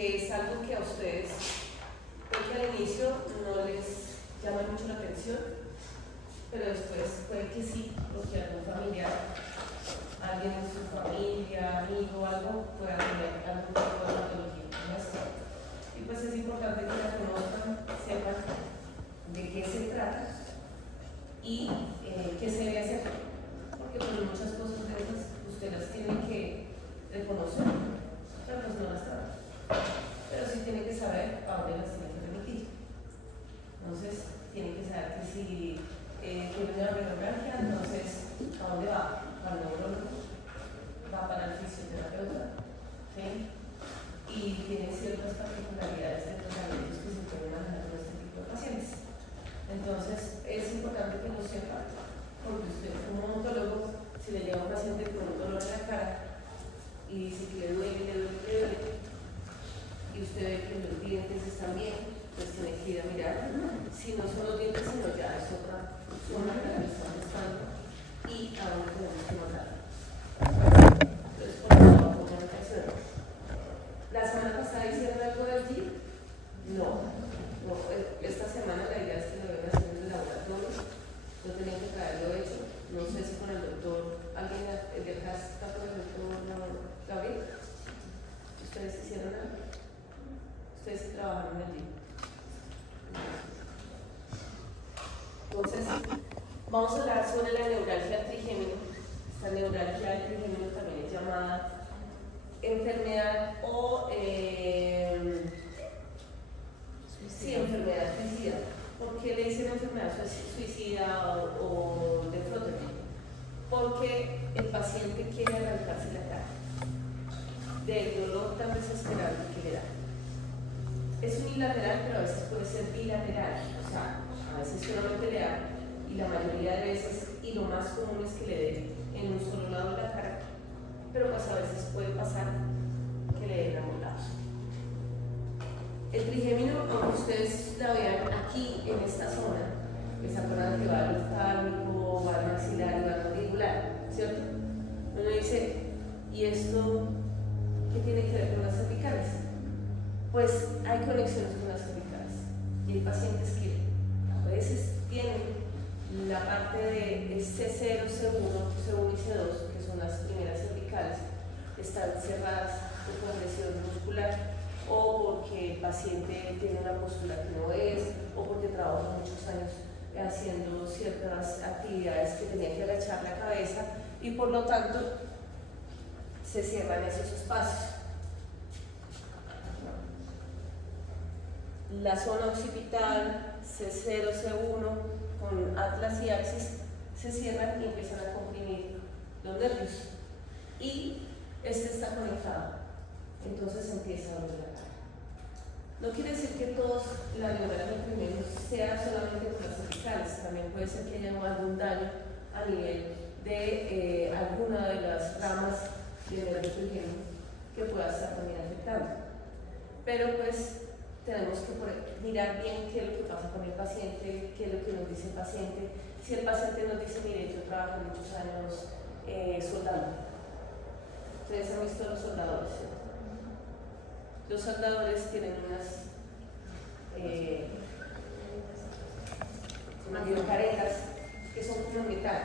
que es algo que a ustedes, porque al inicio no les llama mucho la atención, pero después puede que sí, porque algún familiar, alguien de su familia, amigo, algo, pueda tener algún tipo de patología como esta. Y pues es importante que la conozcan, sepan de qué se trata y qué se debe hacer, porque pues muchas cosas de esas usted las tiene que reconocer, pero pues no las sabe, pero sí tiene que saber a dónde las tiene que remitir. Entonces tiene que saber que si tiene una rinoplasia, entonces ¿a dónde va? Al neurólogo, va para el fisioterapeuta, ¿sí? Y tiene ciertas particularidades de tratamientos que se pueden manejar con este tipo de pacientes. Entonces es importante que lo sepa, porque usted como odontólogo, si le llega un paciente con un dolor en la cara y dice que le duele, y usted ve que los dientes están bien, pues tiene que ir a mirar si no son los dientes, sino ya es otra zona que la está molestando y a dónde tenemos que mandar. Entonces, por favor, pongan atención. ¿La semana pasada hicieron algo del GIP? No. Esta semana la idea es que lo ven haciendo en el laboratorio. No tenían que traerlo hecho. No sé si con el doctor, alguien de acá está con el doctor Gabriel. ¿Ustedes hicieron algo? Ustedes sí trabajaron en el GIP. Entonces, vamos a hablar sobre la neuralgia trigémino. Esta neuralgia trigémino también es llamada enfermedad o enfermedad suicida. ¿Por qué le dicen enfermedad suicida o de Frotterman? Porque el paciente quiere arrancarse la cara del dolor tan desesperante que le da. Es unilateral, pero a veces puede ser bilateral, o sea, a veces solamente le da, y la mayoría de veces, y lo más común es que le dé en un solo lado de la cara, pero pues a veces puede pasar que le den ambos lados. El trigémino, aunque ustedes la vean aquí en esta zona, que se acuerdan que va al oftálmico, va al maxilar y va al mandibular, ¿cierto? Uno dice, ¿y esto qué tiene que ver con las cervicales? Pues hay conexiones con las cervicales y hay pacientes que a veces tienen la parte de C0, C1, C1 y C2, que son las primeras cervicales, están cerradas por lesión muscular o porque el paciente tiene una postura que no es o porque trabaja muchos años haciendo ciertas actividades que tenía que agachar la cabeza y por lo tanto se cierran esos espacios. La zona occipital, C0, C1, con atlas y axis, se cierran y empiezan a comprimir los nervios. Y este está conectado, entonces empieza a doler la cara. No quiere decir que todos la neuralgia primero sea solamente por las cervicales, también puede ser que haya algún daño a nivel de alguna de las ramas del nervio trigémino que pueda estar también afectando. Pero pues tenemos que mirar bien qué es lo que pasa con el paciente, qué es lo que nos dice el paciente. Si el paciente nos dice, mire, yo trabajo muchos años soldando. Ustedes han visto a los soldadores, ¿sí? Los soldadores tienen unas caretas que son como metal,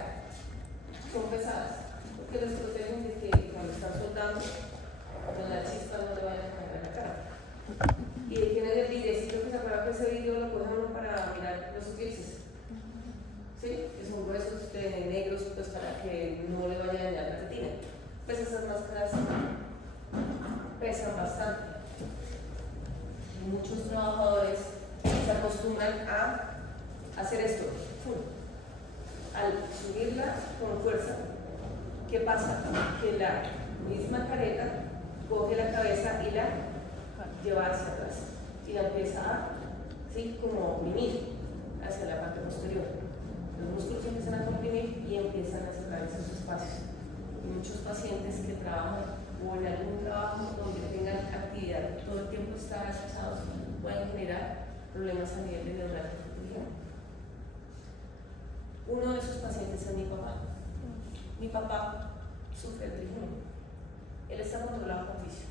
son pesadas, porque les protegen de que cuando están soldando, con la chispa no le vayan a caer a la cara. Y tienen el videcito que se acuerda que ese vidrio lo cogen uno para mirar los eclipses, ¿sí? Que son gruesos negros, pues para que no le vaya a dañar la retina. Pues esas máscaras pesan bastante. Muchos trabajadores se acostumbran a hacer esto. Al subirla con fuerza, ¿qué pasa? Que la misma careta coge la cabeza y la lleva hacia atrás y la empieza a, ¿sí? Como mimir hacia la parte posterior. Los músculos empiezan a comprimir y empiezan a cerrar esos espacios. Y muchos pacientes que trabajan o en algún trabajo donde tengan actividad todo el tiempo estar asociados pueden generar problemas a nivel de neuralgia trigémino. Uno de esos pacientes es mi papá. Mi papá sufre de trigémino. Él está controlado por fisio.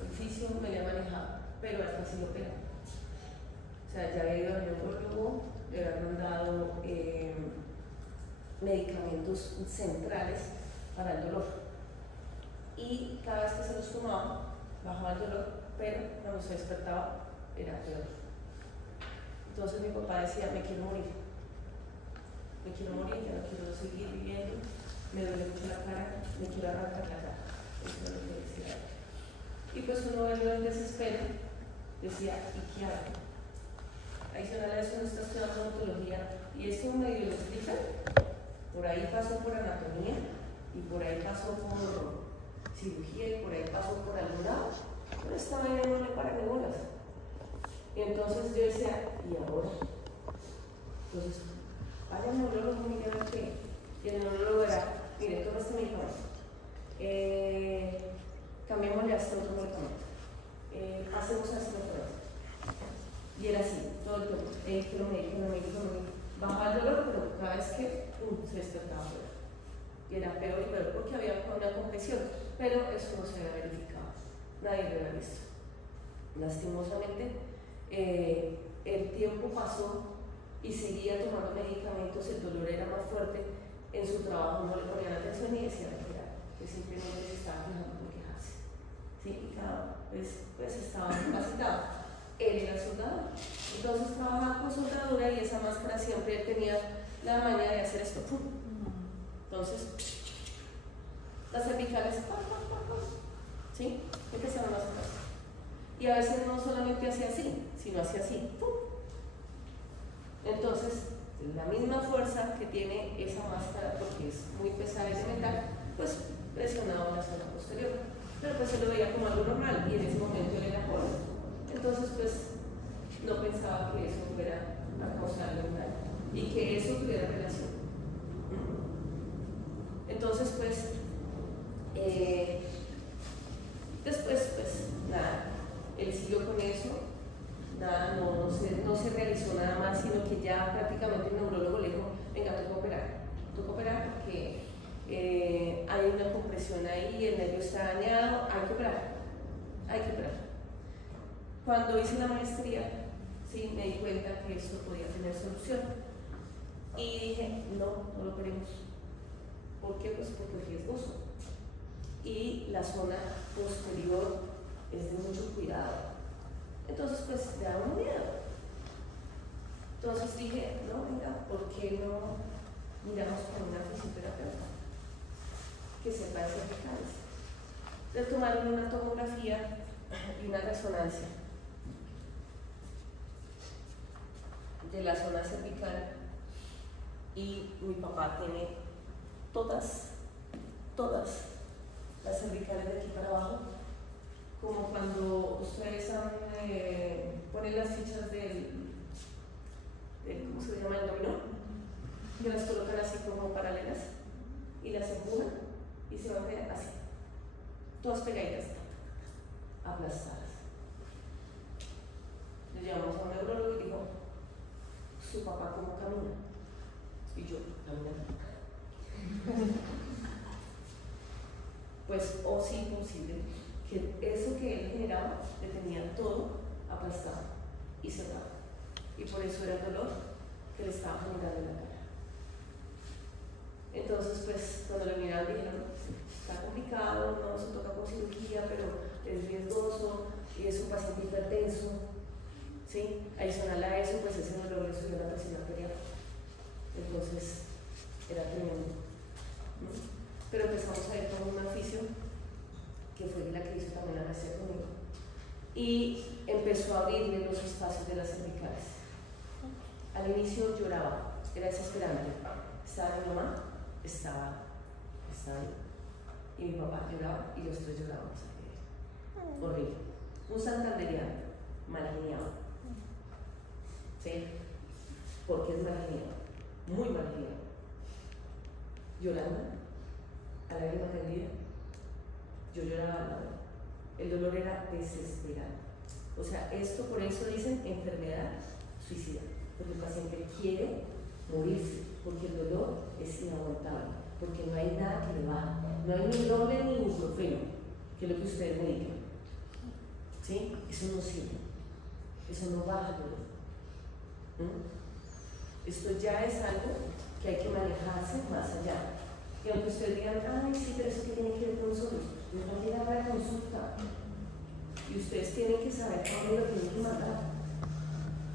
El fisio me le ha manejado casi lo pega. O sea, ya había ido al neurólogo, le habían dado medicamentos centrales para el dolor. Y cada vez que se los tomaba, bajaba el dolor, pero cuando se despertaba era peor. Entonces mi papá decía, me quiero morir, ya no quiero seguir viviendo, me duele mucho la cara, me quiero arrancar la cara. Eso es lo que decía. Y pues uno verlo en desespero, decía, ¿y qué hago? Adicional a eso, uno está estudiando odontología y esto medio lo explica. Por ahí pasó por anatomía y por ahí pasó por cirugía y por ahí pasó por algún lado, pero esta vaina no le para ni bolas. Y entonces yo decía, ¿y ahora? Entonces, vaya al neurólogo, mire a ver qué. Y el neurólogo verá, mire, toma este medicamento. Cambiémosle a este otro medicamento. Hacemos así otra vez. Y era así, todo el tiempo. Que lo me bajaba el dolor, pero cada vez que se despertaba peor. Y era peor y peor porque había una compresión. Pero eso no se había verificado. Nadie lo había visto. Lastimosamente, el tiempo pasó y seguía tomando medicamentos, el dolor era más fuerte, en su trabajo no le ponían atención y decían que simplemente se estaba quejando por quejarse. ¿Sí? Y cada vez pues estaba incapacitado. Él era soldador, entonces trabajaba con soldadura y esa máscara siempre él tenía la maña de hacer esto. Entonces, las cervicales, ¿sí? Empezaron a hacer así. Y a veces no solamente hacía así, sino hacía así. Entonces, la misma fuerza que tiene esa máscara, porque es muy pesada y de metal, pues presionaba la zona posterior. Pero pues se lo veía como algo normal y en ese momento él era joven. Entonces, pues no pensaba que eso fuera a causarle un daño y que eso tuviera relación. Entonces, pues, después, pues, nada, él siguió con eso. Nada, no se realizó nada más, sino que ya prácticamente el neurólogo le dijo, venga, toca operar porque hay una compresión ahí, el nervio está dañado, hay que operar. Cuando hice la maestría, sí, me di cuenta que esto podía tener solución y dije, no lo operemos. ¿Por qué? Pues porque es riesgoso y la zona posterior es de mucho cuidado. Entonces, pues, me daba un miedo. Entonces dije, no, venga, ¿por qué no miramos con una fisioterapeuta que sepa de cervicales? Le tomaron una tomografía y una resonancia de la zona cervical y mi papá tiene todas las cervicales de aquí para abajo, como cuando ustedes ponen las fichas del ¿cómo se llama? El dominó, que las colocan así como paralelas y las empujan y se van a ver así, todas pegaditas, aplastadas. Le llevamos a un neurólogo y dijo, ¿su papá cómo camina? Y yo, caminando. Pues, sí, posible que eso que él generaba le tenía todo aplastado y cerrado. Y por eso era el dolor que le estaba generando en la cara. Entonces, pues, cuando lo miraron dijeron, está complicado, no se toca con cirugía, pero es riesgoso y es un paciente hipertenso. ¿Sí? Adicional a eso, pues ese dolor le subió la presión arterial. Entonces, era tremendo. Pero empezamos a ir con un oficio que fue la que hizo también la maestría conmigo y empezó a abrirle los espacios de las cervicales. Al inicio lloraba, era desesperante. Estaba mi mamá, estaba ahí, y mi papá lloraba y los tres llorábamos. Horrible. Un santanderiano, mal geniado. ¿Sí? Porque es mal geniado, muy mal geniado. Llorando, a la lágrima tendida, yo lloraba al lado. El dolor era desesperante. O sea, esto por eso dicen enfermedad suicida, porque el paciente quiere morirse, porque el dolor es inaguantable, porque no hay nada que le baje, no hay ni doble ni ibuprofeno, que es lo que ustedes me digan. ¿Sí? Eso no sirve. eso no baja el dolor. Esto ya es algo que hay que manejarse más allá. Y aunque ustedes digan, ay, sí, pero eso que tiene que ver con nosotros, nos va a llegar a la consulta. Y ustedes tienen que saber cómo lo tienen que mandar.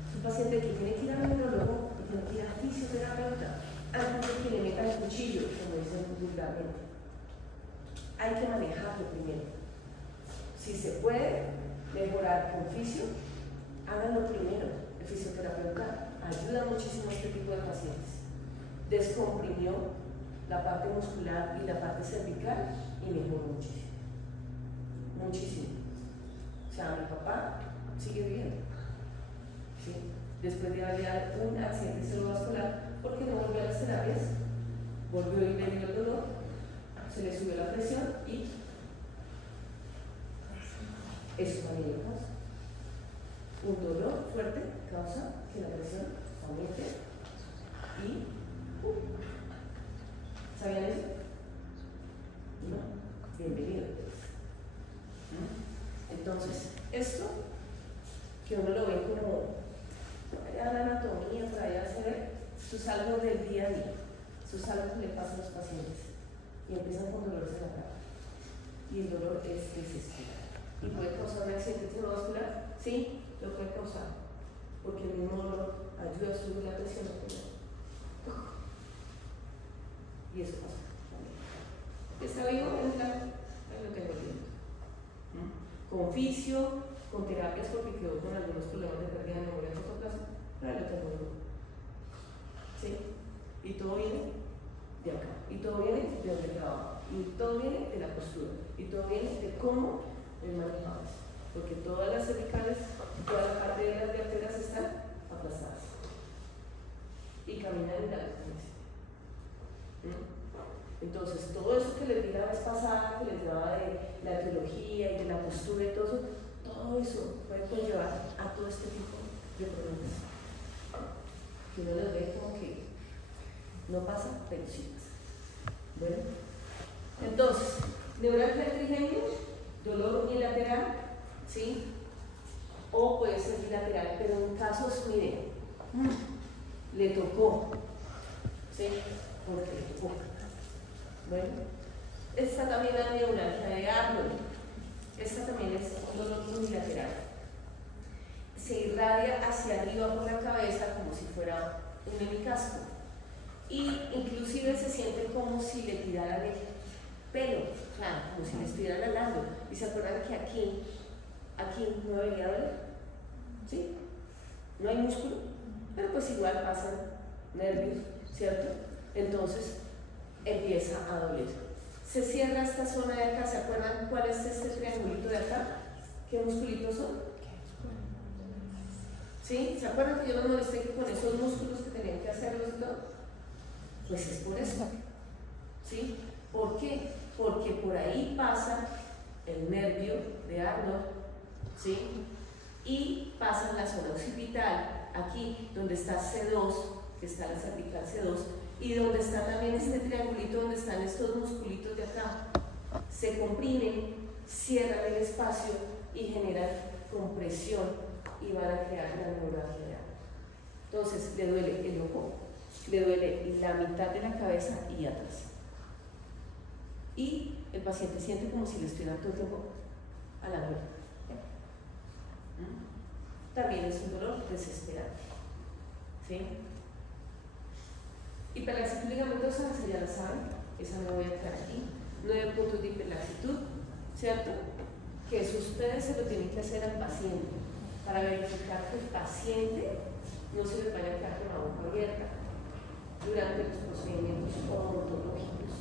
Es un paciente que tiene que ir al neurólogo, que tiene que ir al fisioterapeuta, antes de que le metan el cuchillo, como dicen vulgarmente. Hay que manejarlo primero. Si se puede mejorar con fisio, háganlo primero. El fisioterapeuta ayuda muchísimo a este tipo de pacientes. Descomprimió la parte muscular y la parte cervical y mejoró muchísimo. Muchísimo. O sea, mi papá sigue viviendo. ¿Sí? Después de haber un accidente cerebrovascular, porque no volvió a las terapias, volvió y le dio el dolor, se le subió la presión y eso también le causa. Un dolor fuerte causa que la presión aumente y ¿sabían eso? No, bienvenido. Entonces, esto que uno lo ve como allá la anatomía, por allá se ve, esto es algo del día a día, esto es algo que le pasa a los pacientes y empiezan con dolores en la cara y el dolor es desesperado y puede causar un accidente cerebrovascular, sí, lo puede causar porque el mismo dolor ayuda a subir la presión y eso pasa también. ¿Está vivo? Ahí lo tengo viendo. Con fisio, con terapias porque quedó con algunos problemas de pérdida de memoria a corto plazo, pero ahí lo tengo vivo. ¿Sí? Y todo viene de acá, y todo viene de donde trabajo, y todo viene de la postura, y todo viene de cómo el manejado es. Porque todas las cervicales, toda la parte de las vértebras están aplastadas y caminan en la distancia. Entonces, todo eso que les di la vez pasada, que les daba de la etiología y de la postura y todo eso puede conllevar a todo este tipo de problemas. Que uno los ve como que no pasa, pero sí pasa. Bueno, entonces, neuralgia trigémino, dolor unilateral, ¿sí? O puede ser bilateral, pero en casos, miren, le tocó, ¿sí? Porque le tocó. Bueno, esta también es la neuralgia de Arnold. Esta también es un dolor unilateral. Se irradia hacia arriba por la cabeza como si fuera un hemicasco. Y inclusive se siente como si le tiraran el pelo, claro, como si le estuvieran alando. Y se acuerdan que aquí no debería doler, ¿sí? No hay músculo, pero pues igual pasan nervios, ¿cierto? Entonces empieza a doler. Se cierra esta zona de acá, ¿se acuerdan cuál es este triangulito de acá? ¿Qué musculitos son? ¿Sí? ¿Se acuerdan que yo los molesté con esos músculos que tenían que hacerlos y todo? Pues es por eso. ¿Sí? ¿Por qué? Porque por ahí pasa el nervio de Arnold, ¿sí? Y pasa en la zona occipital, aquí donde está C2, que está la cervical C2, y donde está también este triangulito donde están estos musculitos de acá. Se comprimen, cierran el espacio y generan compresión y van a crear la neuralgia. Entonces le duele el ojo, le duele la mitad de la cabeza y atrás. Y el paciente siente como si le estuviera todo el tiempo a la muerte. También es un dolor desesperante. ¿Sí? Hiperlaxitud ligamentosa, esa ya la saben, esa me voy a dejar aquí. 9 puntos de hiperlaxitud, ¿cierto? Que eso ustedes se lo tienen que hacer al paciente para verificar que el paciente no se les vaya a quedar con la boca abierta durante los procedimientos odontológicos.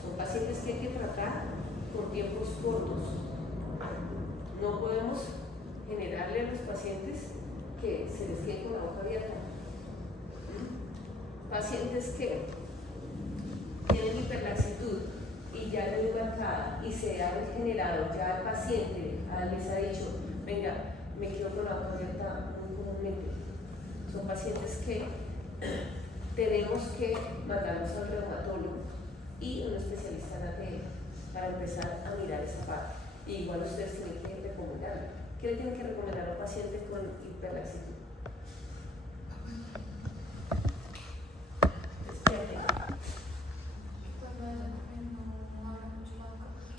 Son pacientes que hay que tratar por tiempos cortos. No podemos generarle a los pacientes que se les quede con la boca abierta. Pacientes que tienen hiperlaxitud y ya les marcada y se han generado, ya el paciente les ha dicho, venga, me quedo con la boca abierta muy comúnmente. Son pacientes que tenemos que mandarlos al reumatólogo y un especialista en ATM para empezar a mirar esa parte. Y igual ustedes tienen que recomendarlo. ¿Qué le tiene que recomendar a un paciente con hiperlaxitud? Despierte.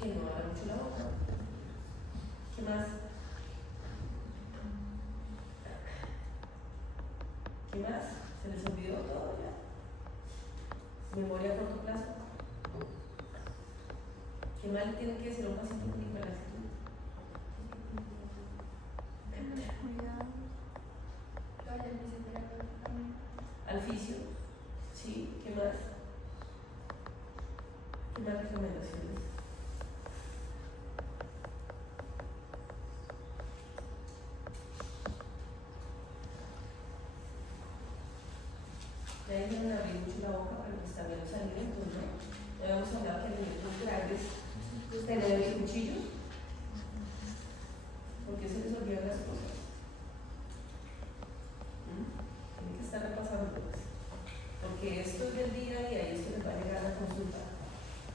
Que no abra mucho la boca. ¿Qué más? ¿Qué más? ¿Se les olvidó todo ya? ¿Memoria a corto plazo? ¿Qué más le tienen que decir a un paciente con hiperlaxitud? Al fisio, sí, ¿qué más? ¿Qué más recomendaciones? Ya dejen abrir mucho la boca para que estén bien los alimentos, ¿no? Ya hemos hablado que alimentos grandes, pues tener el cuchillo, porque se les olvidan las cosas. Tienen que estar repasando, pues. Porque esto es del día a día y esto les va a llegar a la consulta.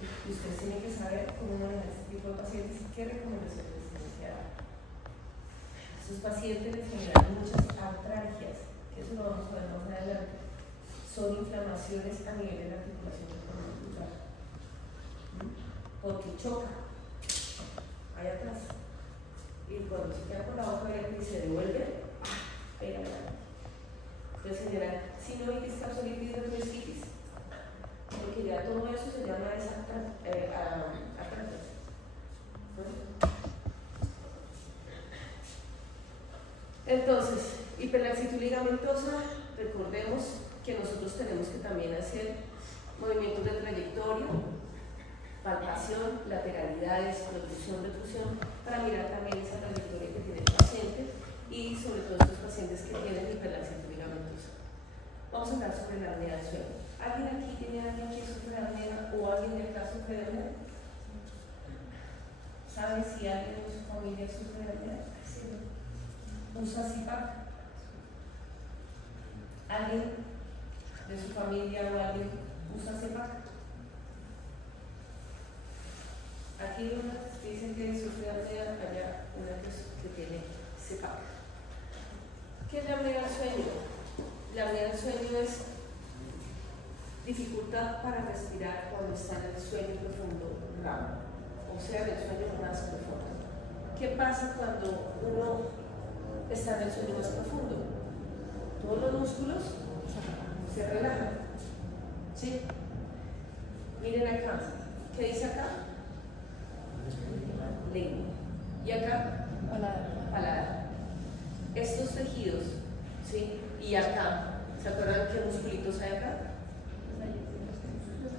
Y ustedes tienen que saber cómo manejar este tipo de pacientes y qué recomendaciones les tienen que dar. A estos pacientes les generan muchas artralgias, que eso lo vamos a ver más adelante. Son inflamaciones a nivel de la articulación del columna lumbar. Porque choca allá atrás. Y cuando se queda con la boca abierta y se devuelve, pega la. Entonces general sinovitis, capsulitis, retroesquitis, porque ya todo eso se llama artritis. Entonces, hiperlaxitud ligamentosa, recordemos que nosotros tenemos que también hacer movimientos de trayectoria, palpación, lateralidades, protrusión, retrusión, para mirar también esa trayectoria que tiene el paciente y sobre todo estos pacientes que tienen hiperlaxitud ligamentosa. Vamos a hablar sobre la apnea del sueño. ¿Alguien aquí tiene alguien que sufre de apnea o alguien de acá sufre de apnea? ¿Saben si alguien de su familia sufre de apnea? ¿Usa CPAP? ¿Alguien de su familia o alguien usa CPAP? Aquí una dicen que sufre de apnea, allá una que tiene CPAP. ¿Qué es la apnea del sueño? La apnea del sueño es dificultad para respirar cuando está en el sueño profundo REM, o sea, en el sueño más profundo. ¿Qué pasa cuando uno está en el sueño más profundo? Todos los músculos se relajan. ¿Sí? Miren acá. ¿Qué dice acá? Lengua. ¿Y acá? Paladar. Estos tejidos, ¿sí? Y acá, ¿se acuerdan qué musculitos hay acá?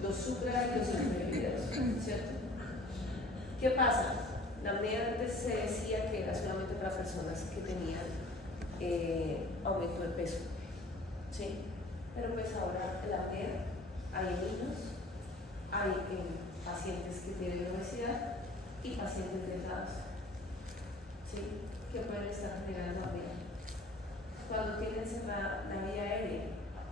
Los supra y los inferiores, ¿cierto? ¿Qué pasa? La apnea antes se decía que era solamente para personas que tenían aumento de peso, ¿sí? Pero pues ahora la apnea hay en niños, hay en pacientes que tienen obesidad y pacientes delgados, ¿sí? Que pueden estar generando apnea. Cuando tienen cerrada la vía aérea,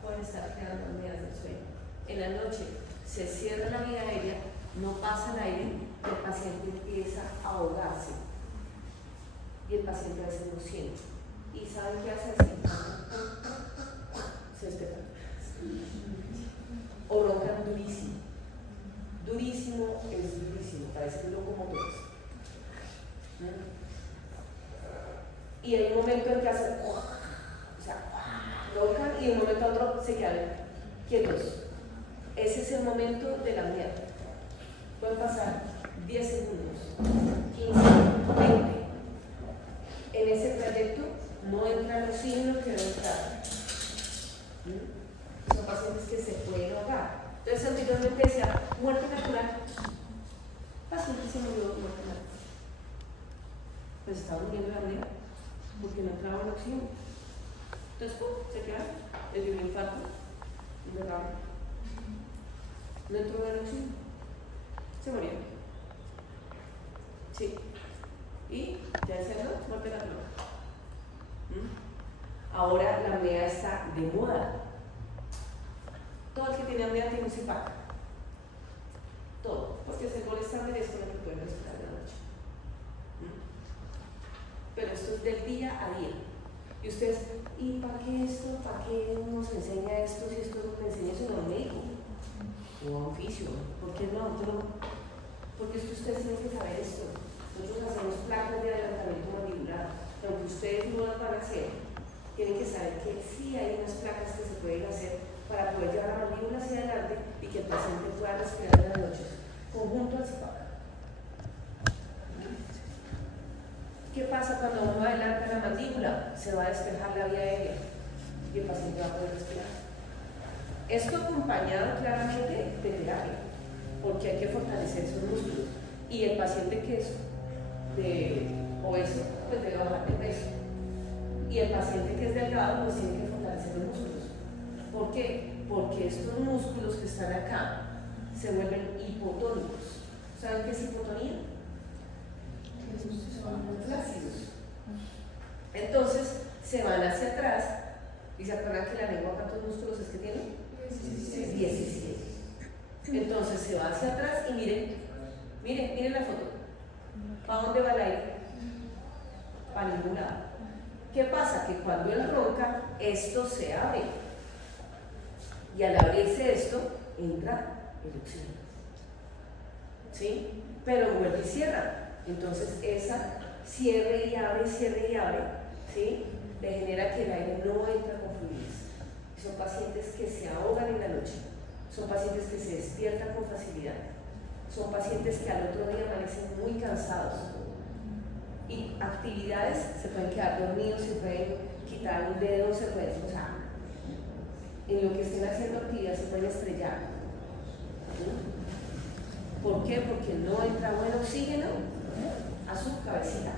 pueden estar generando apneas del sueño. En la noche se cierra la vía aérea, no pasa el aire y el paciente empieza a ahogarse. Y el paciente a veces lo siente. ¿Y saben qué hace así? Se despierta. O roncan durísimo. Durísimo es durísimo, parece locomotores. Y hay un momento en que hacen, o sea, roncan y de un momento a otro se quedan quietos. Ese es el momento de la apnea. Pueden pasar 10 segundos, 15, 20. En ese trayecto no entra el oxígeno que debe entrar. Son pacientes que se pueden ahogar. Entonces, anteriormente decía muerte natural. Paciente se murió de muerte natural. Pues estaba muriendo de apnea porque no entraba el oxígeno. Entonces, se quedaron. Les dio un infarto y me acabó. No entró el oxígeno. Se murió. Sí. Y ya es eso, muerte natural. Ahora la apnea está de moda. Todo el que tiene apnea tiene un CPAP. Todo. Porque es el gol estándar y es con el que pueden respirar de la noche. Pero esto del día a día. Y ustedes, ¿y para qué esto? ¿Para qué nos enseña esto si esto nos enseña eso a un médico? O a un fisio. ¿Por qué no? Porque es que ustedes tienen que saber esto. Nosotros hacemos placas de adelantamiento mandibular. Aunque ustedes no las van a hacer, tienen que saber que sí hay unas placas que se pueden hacer para poder llevar la mandíbula hacia adelante y que el paciente pueda respirar en las noches, conjunto al CPAP. ¿Qué pasa cuando uno adelanta la mandíbula? Se va a despejar la vía aérea y el paciente va a poder respirar. Esto acompañado claramente de terapia, porque hay que fortalecer esos músculos. Y el paciente que es obeso, pues debe bajar de peso. Y el paciente que es delgado, pues tiene que fortalecer los músculos. ¿Por qué? Porque estos músculos que están acá se vuelven hipotónicos. ¿Saben qué es hipotonía? Flácidos. Entonces se van hacia atrás y se acuerdan que la lengua, ¿cuántos músculos es que tiene? 17. Entonces se va hacia atrás y miren la foto. ¿Para dónde va el aire? Para ningún lado. ¿Qué pasa? Que cuando él ronca, esto se abre. Y al abrirse esto, entra el oxígeno. ¿Sí? Pero vuelve y cierra. Entonces esa cierre y abre, ¿sí? Le genera que el aire no entra con fluidez. Son pacientes que se ahogan en la noche, son pacientes que se despiertan con facilidad, son pacientes que al otro día amanecen muy cansados. Y actividades, se pueden quedar dormidos, se pueden quitar un dedo, se pueden, o sea, en lo que estén haciendo actividad se pueden estrellar. ¿Por qué? Porque no entra buen oxígeno a su cabecita.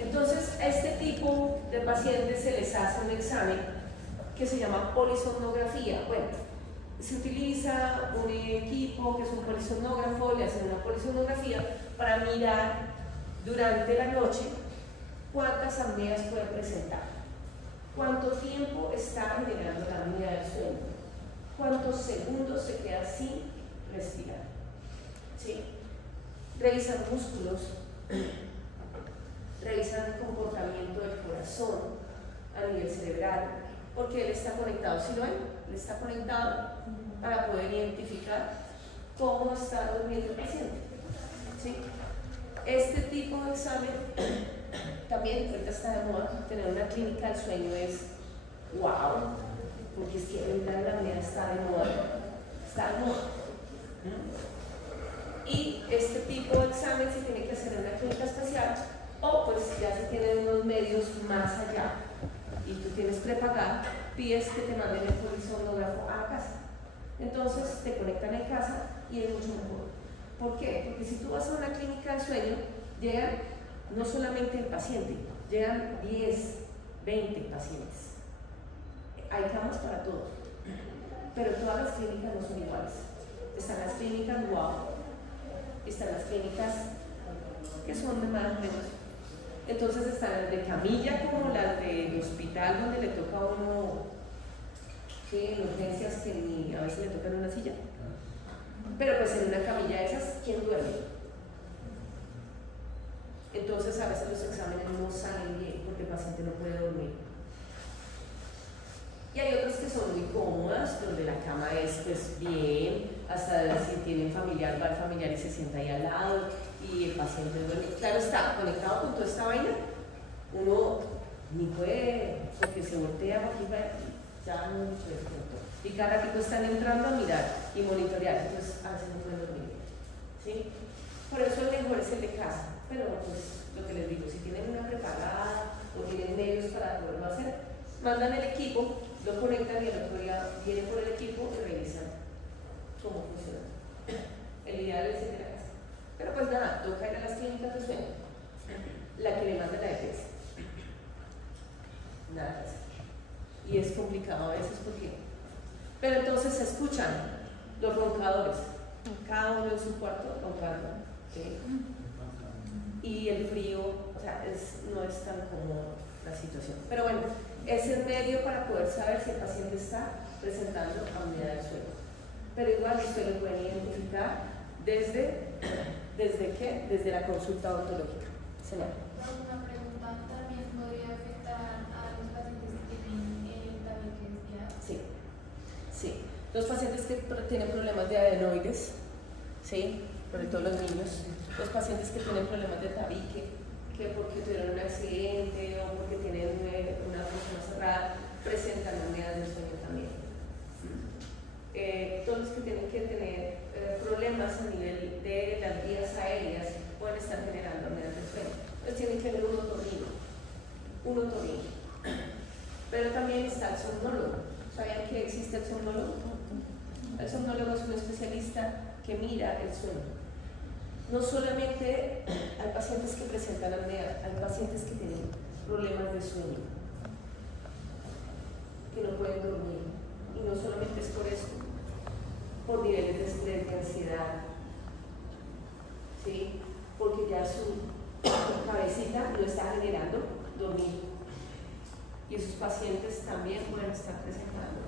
Entonces, a este tipo de pacientes se les hace un examen que se llama polisomnografía. Bueno, se utiliza un equipo que es un polisomnógrafo, le hacen una polisomnografía para mirar durante la noche cuántas apneas puede presentar, cuánto tiempo está generando la apnea del sueño, cuántos segundos se queda sin respirar. ¿Sí? Revisan músculos, revisan el comportamiento del corazón a nivel cerebral, porque él está conectado, ¿sí lo ven? Él está conectado para poder identificar cómo está durmiendo el paciente. ¿Sí? Este tipo de examen también ahorita está de moda. Tener una clínica del sueño es wow, porque es que la apnea está de moda. Y este tipo de examen se tiene que hacer en una clínica especial, o pues ya se tienen unos medios más allá y tú tienes prepagar, pides que te manden el polisomnógrafo a la casa. Entonces te conectan en casa y es mucho mejor. ¿Por qué? Porque si tú vas a una clínica de sueño, llegan no solamente el paciente, llegan 10, 20 pacientes. Hay camas para todos, pero todas las clínicas no son iguales. Están las clínicas wow, están las clínicas que son de más o menos. Entonces están las de camilla, como las del hospital, donde le toca a uno, ¿sí? En urgencias que ni a veces le tocan una silla. Pero pues en una camilla de esas, ¿quién duerme? Entonces a veces los exámenes no salen bien porque el paciente no puede dormir. Y hay otras que son muy cómodas, donde la cama es pues bien, hasta si tienen familiar, va el familiar y se sienta ahí al lado y el paciente duerme. Claro está, conectado con toda esta vaina, uno ni puede, porque se voltea para aquí, ya no mucho de pronto. Y cada ratito están entrando a mirar y monitorear, entonces a veces no pueden dormir. ¿Sí? Por eso el mejor es el de casa, pero pues lo que les digo, si tienen una preparada o tienen medios para poderlo hacer, mandan el equipo, lo conectan y el otro día vienen por el equipo y revisan cómo funciona. El ideal es ir de la casa. Pero pues nada, toca ir a las clínicas de sueño, la que le manda la EPS. Nada más. Y es complicado a veces porque... Pero entonces se escuchan los roncadores, cada uno en su cuarto roncando. ¿Sí? Y el frío, o sea, no es tan cómodo la situación. Pero bueno, es el medio para poder saber si el paciente está presentando apnea del sueño. Pero igual usted lo puede identificar desde ¿qué? Desde la consulta odontológica. Señora. Una pregunta, ¿también podría afectar a los pacientes que tienen tabique desviado? Sí, sí. Los pacientes que tienen problemas de adenoides, ¿sí? Sobre todo los niños, los pacientes que tienen problemas de tabique, que porque tuvieron un accidente o porque tienen una zona cerrada, presentan apneas del sueño también. Todos los que tienen que tener problemas a nivel de las vías aéreas pueden estar generando apneas del sueño. Entonces tienen que ver un otorrino. Pero también está el somnólogo. ¿Sabían que existe el somnólogo? El somnólogo es un especialista que mira el sueño. No solamente hay pacientes que presentan apnea, hay pacientes que tienen problemas de sueño, que no pueden dormir. Y no solamente es por esto, por niveles de estrés, de ansiedad, ¿sí? Porque ya su cabecita no está generando dormir. Y esos pacientes también pueden estar presentando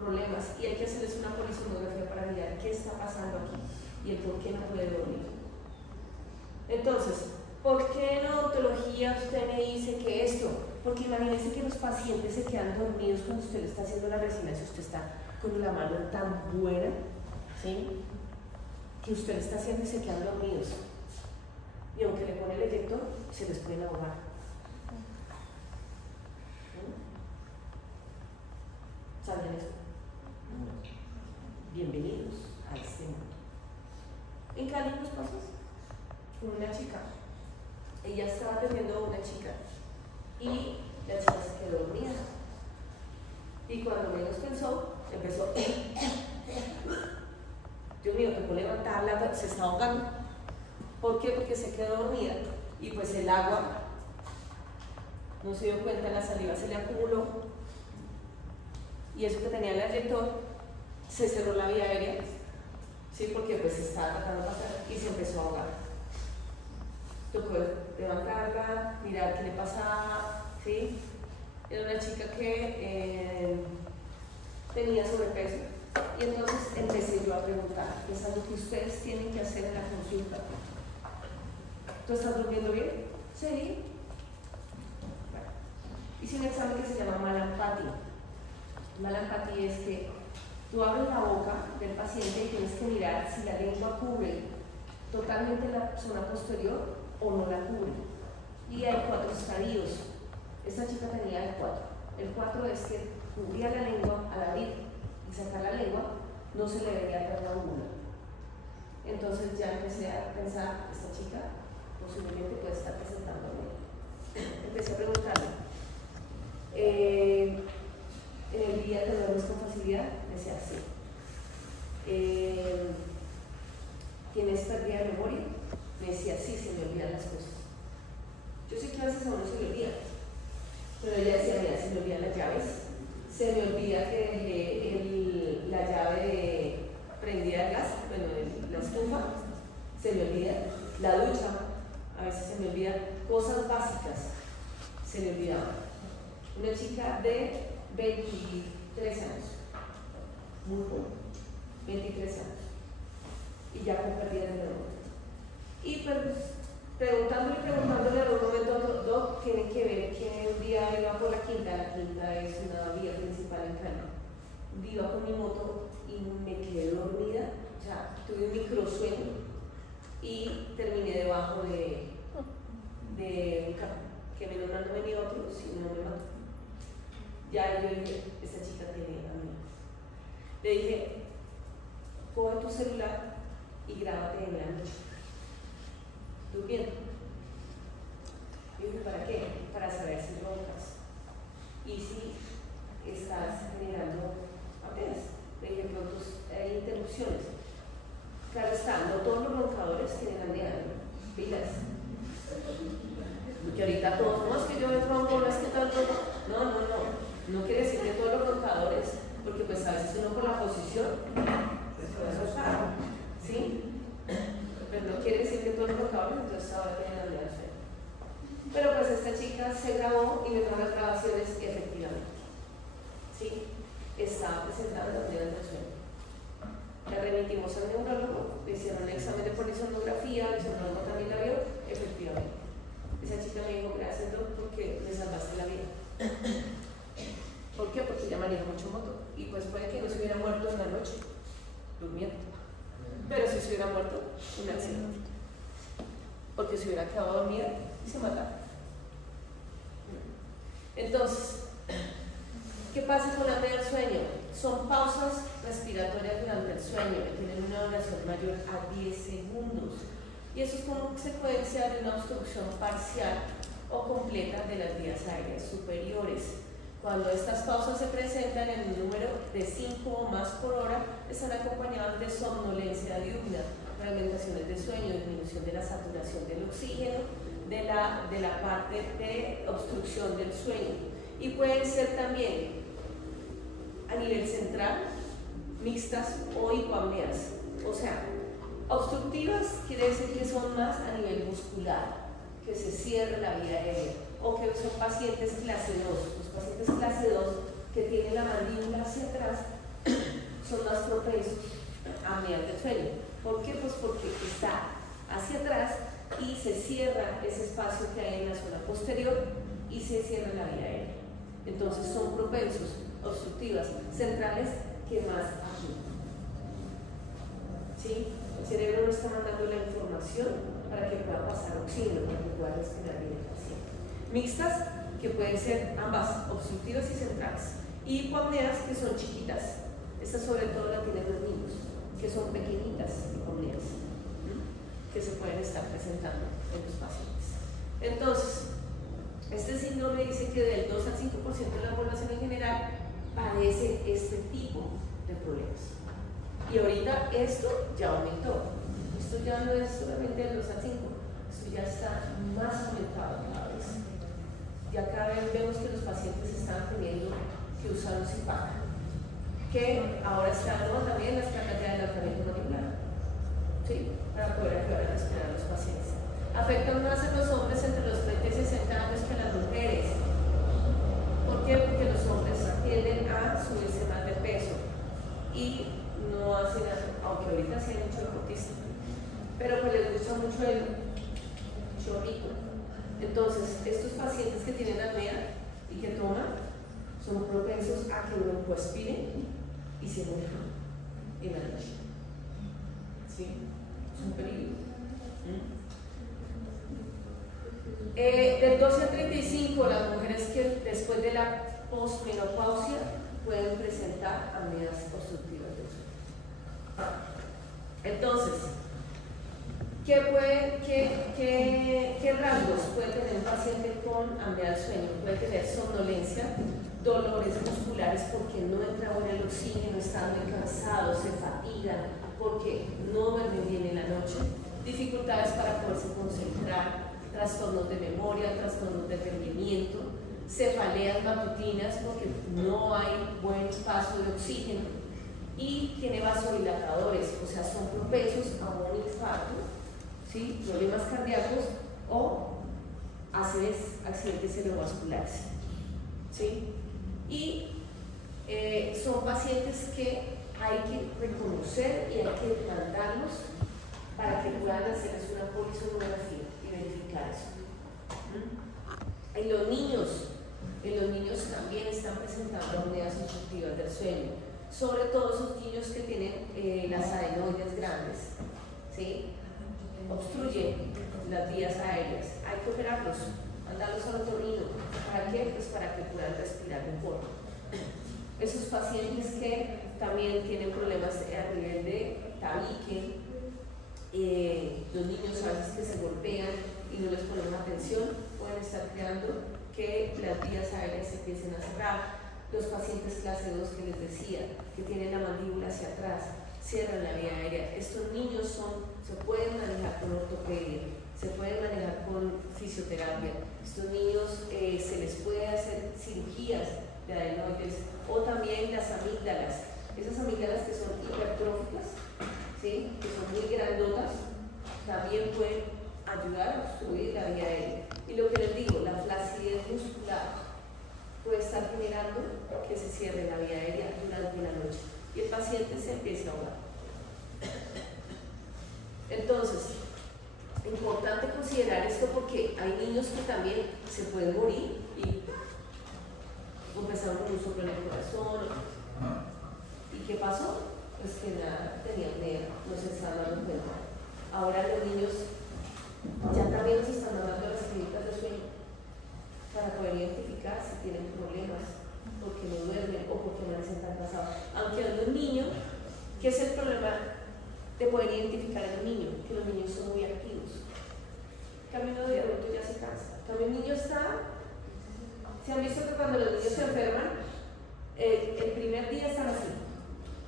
problemas y hay que hacerles una polisomnografía para mirar qué está pasando aquí y el por qué no puede dormir. Entonces, ¿por qué en odontología usted me dice que esto? Porque imagínense que los pacientes se quedan dormidos cuando usted le está haciendo la resonancia, usted está con la mano tan buena, ¿sí? Que usted le está haciendo y se quedan dormidos. Y aunque le pone el eyector, se les puede ahogar. ¿Saben eso? Bienvenidos a este mundo. En Cali nos pasó con una chica. Ella estaba atendiendo a una chica y la chica se quedó dormida. Y cuando menos pensó, empezó. Dios mío, tocó levantarla, se está ahogando. ¿Por qué? Porque se quedó dormida y pues el agua no se dio cuenta, la saliva se le acumuló. Y eso que tenía el eyector, se cerró la vía aérea, ¿sí? Porque pues se estaba tratando de pasar y se empezó a ahogar. Tocó levantarla, mirar qué le pasaba, ¿sí? Era una chica que tenía sobrepeso y entonces empecé yo a preguntar, ¿qué es algo que ustedes tienen que hacer en la consulta? ¿Tú estás durmiendo bien? Sí. Bueno, hice un examen que se llama Mallampati. Mallampati es que tú abres la boca del paciente y tienes que mirar si la lengua cubre totalmente la zona posterior o no la cubre. Y hay 4 estadios. Esta chica tenía el 4. El 4 es que cubría la lengua al abrir y sacar la lengua, no se le veía ver la úvula. Entonces ya empecé a pensar, esta chica posiblemente puede estar presentando apnea. Empecé a preguntarle. En el día te duermes con facilidad, me decía sí. ¿Tienes pérdida de memoria? Me decía sí, se me olvidan las cosas. Yo sé que a veces a uno se le olvida, pero ella decía, mira, se me olvidan las llaves, se me olvida que la llave prendida de gas, bueno, la estufa, se me olvida, la ducha, a veces se me olvidan cosas básicas, se me olvidaban. Una chica de 23 años, muy joven, 23 años, y ya con pérdida de memoria. Y pues, preguntándole en un momento, Doc, tiene que ver que un día iba por la quinta es una vía principal en Cali, iba con mi moto y me quedé dormida, o sea, tuve un microsueño y terminé debajo de un carro, que menos mal no venía otro, si no me mató. Ya yo dije, esta chica tiene apnea. Le dije, coge tu celular y grábate en la noche, durmiendo. Y dije, ¿para qué? Para saber si roncas y si estás generando apneas. Le dije, pronto hay interrupciones. Claro está, no todos los roncadores tienen apnea, ¿no? Pilas. Que ahorita todos, no es que yo me ronco, no es que tanto. No quiere decir que todos los roncadores, porque pues a veces uno por la posición, pues puede roncar, ¿sí? Pero no quiere decir que todos los roncadores entonces ahora tienen apnea del sueño. Pero pues esta chica se grabó y me trajo las grabaciones efectivamente, ¿sí? Estaba presentando apnea del sueño. La remitimos al neurólogo, le hicieron el examen de polisomnografía, el neurólogo también la vio, efectivamente. pues puede que no se hubiera muerto en la noche, durmiendo, pero si se hubiera muerto, un accidente, porque se hubiera quedado dormida y se mataba. Entonces, ¿qué pasa con la apnea del sueño? Son pausas respiratorias durante el sueño que tienen una duración mayor a 10 segundos. Y eso es como consecuencia de una obstrucción parcial o completa de las vías aéreas superiores. Cuando estas pausas se presentan en un número de 5 o más por hora, están acompañadas de somnolencia diurna, fragmentaciones de sueño, disminución de la saturación del oxígeno, de la parte de obstrucción del sueño. Y pueden ser también a nivel central, mixtas o hipoapneas. O sea, obstructivas quiere decir que son más a nivel muscular, que se cierre la vía aérea, o que son pacientes clase 2. Los pacientes clase 2 que tienen la mandíbula hacia atrás son más propensos a apneas del sueño. ¿Por qué? Pues porque está hacia atrás y se cierra ese espacio que hay en la zona posterior y se cierra la vía aérea. Entonces son propensos, obstructivas, centrales, que más aquí. ¿Sí? El cerebro no está mandando la información para que pueda pasar oxígeno, para que pueda respirar bien el paciente. Mixtas, que pueden ser ambas, obstructivas y centrales. Y hipoapneas, que son chiquitas. Estas sobre todo la tienen los niños, que son pequeñitas hipoapneas, que se pueden estar presentando en los pacientes. Entonces, este síndrome dice que del 2 al 5% de la población en general padece este tipo de problemas. Y ahorita esto ya aumentó. Esto ya no es solamente del 2 al 5, esto ya está más aumentado cada vez. Ya cada vez vemos que los pacientes están teniendo que usar un CPAP, que ahora está también las placas de adelantamiento mandibular, ¿sí? Para poder ayudar a respirar a los pacientes. Afectan más a los hombres entre los 30 y 60 años que a las mujeres. ¿Por qué? Porque los hombres tienden a subirse más de peso y no hacen, aunque ahorita sí hay mucho deportista, pero pues les gusta mucho el chorrito. Entonces, estos pacientes que tienen apnea y que toman son propensos a que uno aspire y se muera en la noche. ¿Sí? Es un peligro. Del 12 al 35, las mujeres que después de la posmenopausia pueden presentar apneas obstructivas del sueño. Entonces, ¿qué rasgos puede tener un paciente con apnea del sueño? Puede tener somnolencia, dolores musculares porque no entra bien el oxígeno, están muy cansados, se fatigan porque no duermen bien en la noche, dificultades para poderse concentrar, trastornos de memoria, trastornos de rendimiento, cefaleas matutinas porque no hay buen paso de oxígeno y tiene vasodilatadores, o sea, son propensos a un infarto, ¿sí? Problemas cardíacos o accidentes cerebrovasculares, ¿sí? Y son pacientes que hay que reconocer y hay que mandarlos para que puedan hacerles una polisonografía y verificar eso. En los niños también están presentando apneas obstructivas del sueño, sobre todo esos niños que tienen las adenoides grandes, ¿sí? Obstruyen las vías aéreas, hay que operarlos, mandarlos al otorrino. ¿Para qué? Pues para que puedan respirar mejor. Esos pacientes que también tienen problemas a nivel de tabique, los niños a veces que se golpean y no les ponemos atención, pueden estar creando que las vías aéreas se empiecen a cerrar. Los pacientes clase 2 que les decía, que tienen la mandíbula hacia atrás, cierran la vía aérea. Estos niños se pueden manejar con ortopedia, se pueden manejar con fisioterapia. Estos niños se les puede hacer cirugías de adenoides o también las amígdalas. Esas amígdalas que son hipertróficas, ¿sí? Que son muy grandotas, también pueden ayudar a obstruir la vía aérea. Y lo que les digo, la flacidez muscular puede estar generando que se cierre la vía aérea durante la noche y el paciente se empiece a ahogar. Entonces, importante considerar esto porque hay niños que también se pueden morir y empezaron con un soplo en el corazón. qué pasó? Pues que nada, tenían miedo, no se estaban dando cuenta. Ahora los niños ya también se están dando las clínicas de sueño para poder identificar si tienen problemas, porque no duermen o porque no les sientan cansados. Aunque en un niño, ¿qué es el problema de poder identificar en un niño? Que los niños son muy activos. En cambio, uno de adulto ya se cansa. En cambio, el niño está. ¿Se han visto que cuando los niños se enferman, el primer día están así?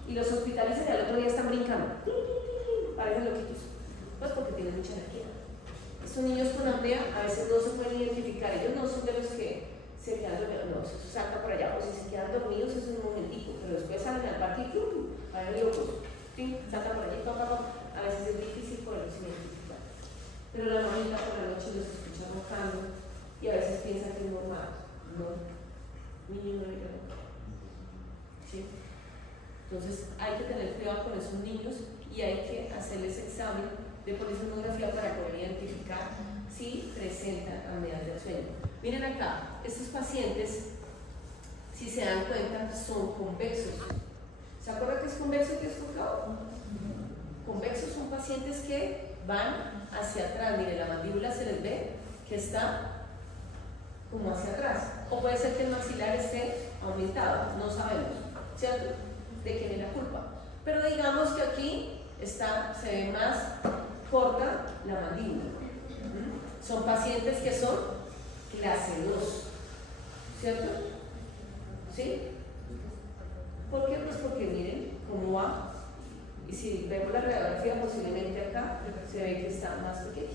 Y los hospitalizan y al otro día están brincando. Parecen loquitos. Pues porque tienen mucha energía. Estos niños con apnea a veces no se pueden identificar. Ellos no son de los que se quedan dormidos. No, se salta por allá. O si se quedan dormidos es un momentico. Pero después salen al parque y parecen locos. Salta por allí, a veces es difícil poderlos identificar. Pero la mamita por la noche los escucha roncando y a veces piensa que es normal. No, mi niño no vive roncando. ¿Sí? Entonces hay que tener cuidado con esos niños y hay que hacerles examen de polisomnografía para poder identificar si presentan apneas del sueño. Miren acá, estos pacientes, si se dan cuenta, son convexos. ¿Se acuerdan que es convexo y que es cóncavo? Convexos son pacientes que van hacia atrás. Miren, la mandíbula se les ve que está como hacia atrás. O puede ser que el maxilar esté aumentado, no sabemos, ¿cierto? De quién es la culpa. Pero digamos que aquí se ve más corta la mandíbula. Son pacientes que son clase 2, ¿cierto? ¿Sí? ¿Por qué? Pues porque miren cómo va. Y si vemos la radiografía, posiblemente acá se ve que está más pequeñito.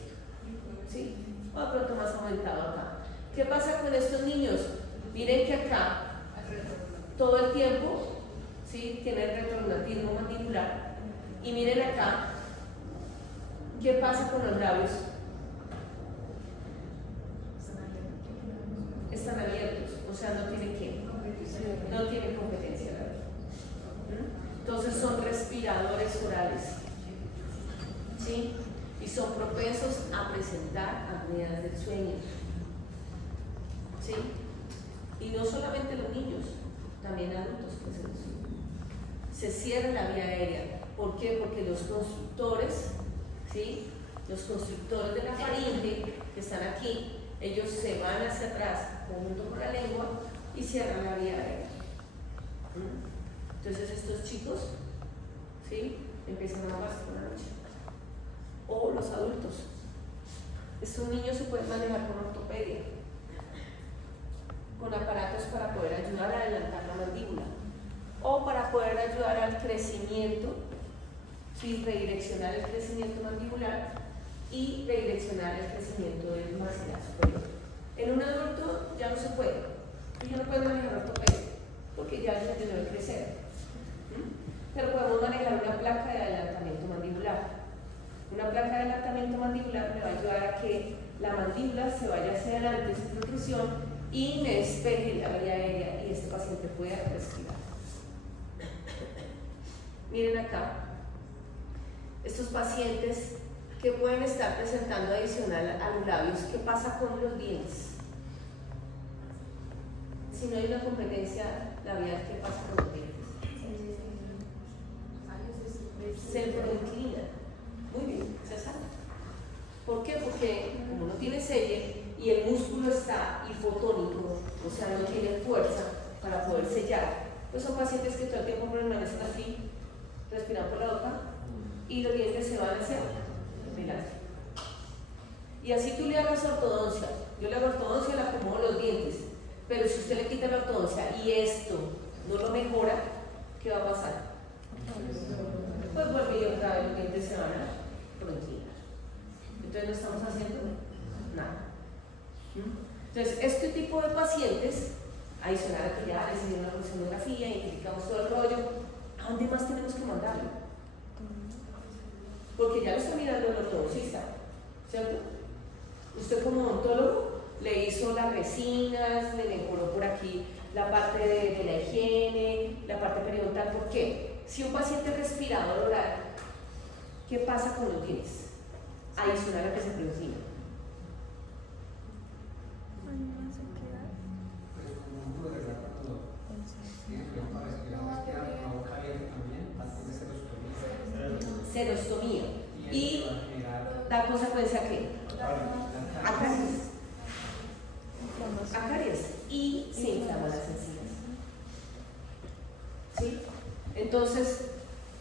¿Sí? O de pronto más aumentado acá. ¿Qué pasa con estos niños? Miren que acá todo el tiempo, ¿sí?, tiene el retrognatismo mandibular. Y miren acá, ¿qué pasa con los labios? Están abiertos, o sea, no tienen ¿qué? No tienen competencia. Entonces son respiradores orales, ¿sí? Y son propensos a presentar apneas del sueño, ¿sí? Y no solamente los niños, también adultos presentes. Se cierra la vía aérea. ¿Por qué? Porque los constructores, ¿sí?, los constructores de la faringe que están aquí, ellos se van hacia atrás junto con la lengua y cierran la vía aérea. Entonces estos chicos, ¿sí?, empiezan a ahogarse por la noche. O los adultos. Estos niños se pueden manejar con ortopedia, con aparatos para poder ayudar a adelantar la mandíbula o para poder ayudar al crecimiento, ¿sí?, redireccionar el crecimiento mandibular y redireccionar el crecimiento del maxilar superior. En un adulto ya no se puede, ya no puede manejar ortopedia porque ya el niño debe crecer. Pero podemos manejar una placa de adelantamiento mandibular. Una placa de adelantamiento mandibular me va a ayudar a que la mandíbula se vaya hacia adelante sin protrusión y me despeje la vía aérea y este paciente pueda respirar. Miren acá, estos pacientes que pueden estar presentando adicional a los labios, ¿qué pasa con los dientes? Si no hay una competencia labial, ¿qué pasa con los dientes? Se proinclina. Muy bien, se sale. ¿Por qué? Porque como no tiene selle y el músculo está hipotónico, o sea, no tiene fuerza para poder sellar, pues son pacientes que todo el tiempo permanecen así, respiran por la boca y los dientes se van hacia adelante. Y así tú le hagas ortodoncia. Yo le hago ortodoncia, le acomodo los dientes, pero si usted le quita la ortodoncia y esto no lo mejora, ¿qué va a pasar? Pues vuelve y otra vez los dientes se van a proinclinar. Entonces no estamos haciendo nada. Entonces, este tipo de pacientes, adicional a que ya les hicieron una polisomnografía, identificamos todo el rollo, ¿a dónde más tenemos que mandarlo? Porque ya lo está mirando el ortodoncista, ¿cierto? Usted como odontólogo le hizo las resinas, le mejoró por aquí la parte de la higiene, la parte periodontal. ¿Por qué? Si un paciente es respirador oral, ¿qué pasa con los dientes? Adicional a que se proinclina. Xerostomía. ¿Y da consecuencia a qué? A caries. A caries. Y se inflaman las encías. ¿Sí? Entonces,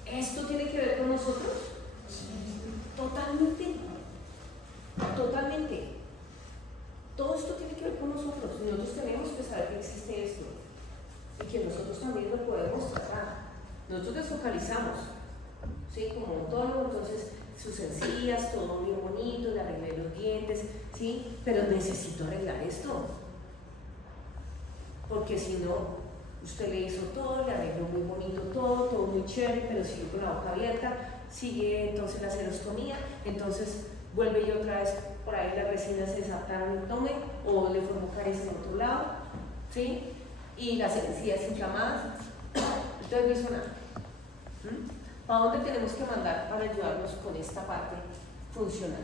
¿esto tiene que ver con nosotros? Totalmente. Totalmente. Todo esto tiene que ver con nosotros. Nosotros tenemos que saber que existe esto y que nosotros también lo podemos tratar. Nosotros desfocalizamos, ¿sí? Como odontólogo, entonces sus encías, todo bien bonito, le arreglé los dientes, ¿sí? Pero necesito arreglar esto. Porque si no, usted le hizo todo, le arregló muy bonito todo muy chévere, pero sigue con la boca abierta, sigue entonces la xerostomía, entonces vuelve y otra vez por ahí la resina se desata en el abdomen o le formó caries en otro lado, ¿sí? Y las encías inflamadas, entonces no hizo nada. ¿Para dónde tenemos que mandar para ayudarnos con esta parte funcional?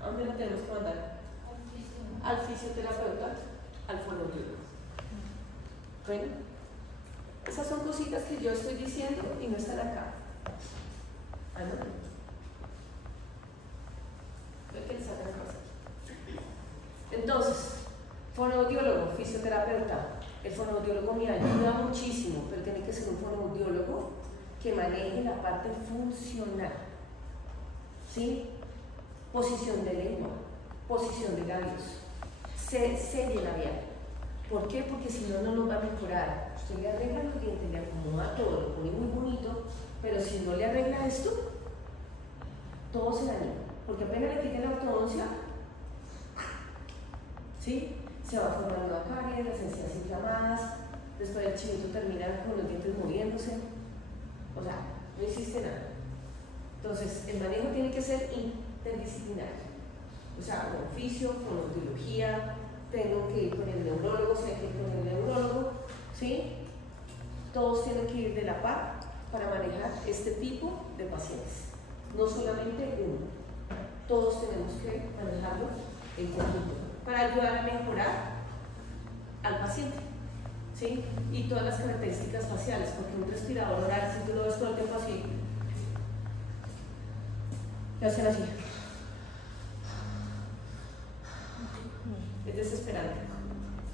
¿A dónde lo tenemos que mandar? Al fisioterapeuta, al fonoaudiólogo. Bueno, esas son cositas que yo estoy diciendo y no están acá. Ah, no. ¿Qué les hagan cosas? Entonces, fonoaudiólogo, fisioterapeuta. El fonoaudiólogo me ayuda muchísimo, pero tiene que ser un fonoaudiólogo que maneje la parte funcional. ¿Sí? Posición de lengua, posición de labios, serie labial. ¿Por qué? Porque si no, no nos va a mejorar. Usted le arregla los dientes, le acomoda todo, lo pone muy bonito, pero si no le arregla esto, todo se daña. Porque apenas le quiten la ortodoncia, ¿sí? Se va formando una caries, las encías inflamadas, después el chinito termina con los dientes moviéndose. O sea, no hiciste nada. Entonces, el manejo tiene que ser interdisciplinario. O sea, con fisio, con audiología, tengo que ir con el neurólogo, si hay que ir con el neurólogo, ¿sí? Todos tienen que ir de la par para manejar este tipo de pacientes. No solamente uno. Todos tenemos que manejarlo en conjunto para ayudar a mejorar al paciente, ¿sí? Y todas las características faciales, porque un respirador oral, si tú lo ves todo el tiempo así, le hacen así. Es desesperante.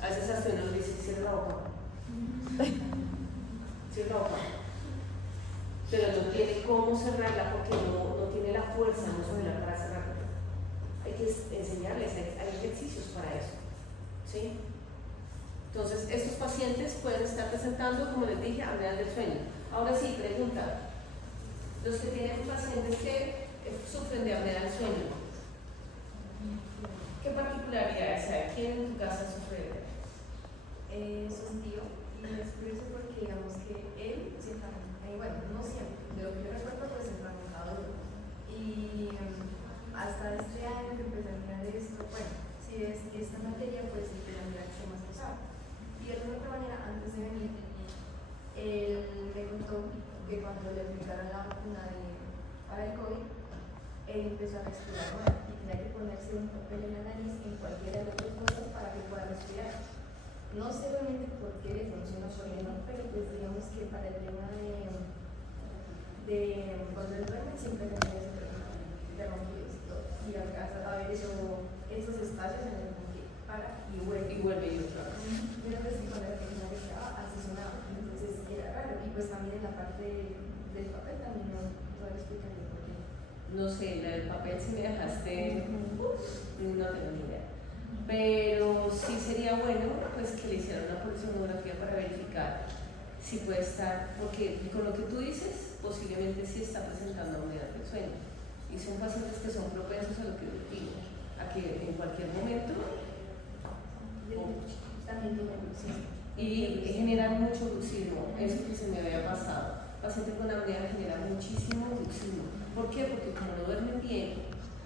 A veces hasta uno le dice, cierra la boca. Cierra la boca. Pero no tiene cómo cerrarla porque no tiene la fuerza muscular para cerrarla. Hay que enseñarles, hay ejercicios para eso. ¿Sí? Entonces, estos pacientes pueden estar presentando, como les dije, apneas del sueño. Ahora sí, pregunta. Los que tienen pacientes que sufren de apnea del sueño, ¿qué particularidades hay? ¿Quién en tu casa sufre de Su tío, y es curioso porque digamos que él siempre, bueno, no siempre, de lo que yo recuerdo, pues siempre ha manejado duro. Y hasta este año que empecé a mirar esto, bueno, si es esta materia, pues empecé a mirar qué más pasaba. Y de alguna otra manera, antes de venir, él me contó que cuando le aplicaron la vacuna para el COVID, él empezó a respirar mal y tenía que ponerse un papel en la nariz en cualquiera de las dos cosas para que pueda respirar. No sé realmente por qué le funciona su no, pero pues digamos que para el tema de cuando él duerme siempre tenía ese problema de ronquidos y todo. Y a ver esos espacios en el que para y vuelve y otra vez. Pero pues que cuando la persona que estaba así sonaba, entonces era raro. Y pues también en la parte del papel también no sabía explicarle por qué. No sé, la del papel si me dejaste, no tengo ni idea. Pero sí sería bueno pues que le hicieran una polissonografía para verificar si puede estar, porque con lo que tú dices, posiblemente sí está presentando apnea del sueño. Y son pacientes que son propensos a lo que yo digo, a que en cualquier momento también tiene bruxismo. Y generan mucho bruxismo, eso que se me había pasado. Pacientes con apnea generan muchísimo bruxismo. ¿Por qué? Porque como no duermen bien,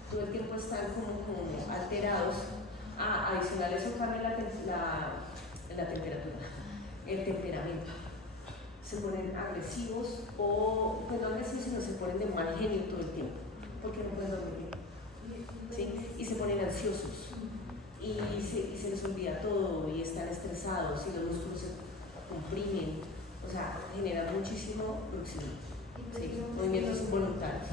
todo el tiempo están como alterados. Adicional eso cambia la temperatura, el temperamento. Se ponen agresivos o, pues no agresivos, sino se ponen de mal genio todo el tiempo, porque no pueden dormir bien. ¿Sí? Y se ponen ansiosos. y se les olvida todo y están estresados y los músculos se comprimen, o sea, generan muchísimo bruxismo. Sí, movimientos involuntarios.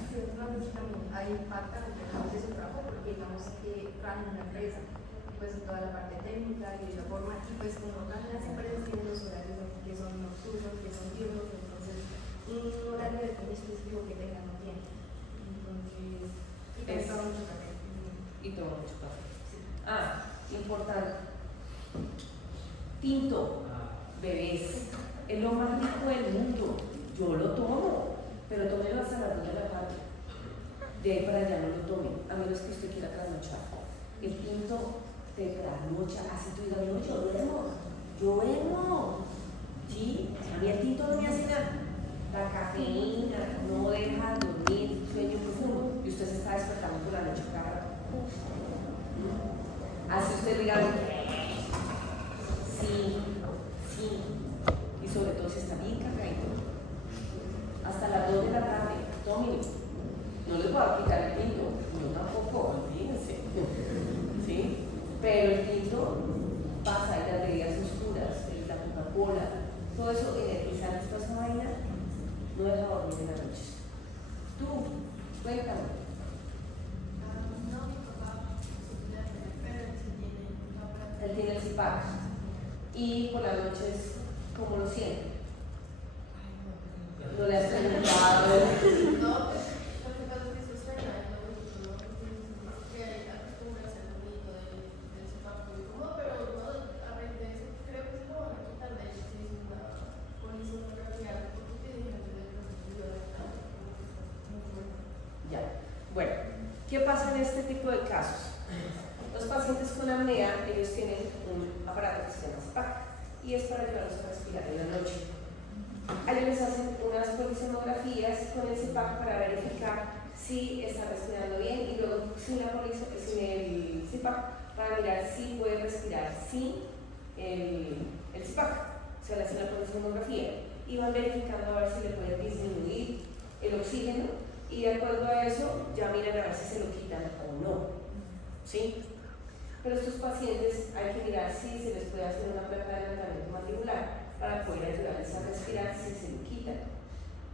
Hay impacto de su trabajo porque digamos que trabajan en una empresa, pues en toda la parte técnica y de la forma, y pues como trabajan las empresas tienen los horarios que son nocturnos, que son diurnos, entonces un horario de comida específico que tengan no tiene. Entonces, y también toma mucho café. Y toma mucho café. Sí. Ah, importante. Tinto, bebés, es lo más rico del mundo. Yo lo tomo, pero tómelo hasta las 2 de la tarde. De ahí para allá no lo tome, a menos que usted quiera trasnochar. El tinto te trasnocha, así tú digas, no, yo duermo. ¿Sí? A mí el tinto no me hace nada. La cafeína no deja dormir, sueño profundo, y usted se está despertando por la noche cada rato. Así usted diga, sí. Y sobre todo si está bien cargadito. Hasta las 2 de la tarde, tómelo. No les voy a quitar el tinto, yo tampoco, olvídense. ¿Sí? Pero el tinto pasa y las bebidas oscuras, la Coca-Cola, todo eso energizante, esta vaina, no deja dormir en la noche. Tú, cuéntame. No, mi papá, pero él sí tiene un aparato. Él tiene el CPAP. Y por las noches, ¿cómo lo siente? ¿No le has preguntado? No, pues lo que pasa es que eso suena, que acostumbra a hacer un poquito del sopapo y como, pero no, a raíz de eso creo que se lo van a quitar, de hecho sí es una polisomografía, porque dijeron que de pronto Ya. Bueno, ¿qué pasa en este tipo de casos? Los pacientes con apnea, ellos tienen un aparato que se llama CPAP y es para ayudarlos a respirar en la noche. A ellos les hacen unas polisomografías con el CPAP para verificar si está respirando bien y luego sin el CPAP para mirar si puede respirar sin el CPAP. O sea, le hacen la polisomografía y van verificando a ver si le pueden disminuir el oxígeno y de acuerdo a eso ya miran a ver si se lo quitan o no. ¿Sí? Pero estos pacientes hay que mirar si se les puede hacer una prueba de adelantamiento mandibular para poder ayudarles a respirar si se lo quitan,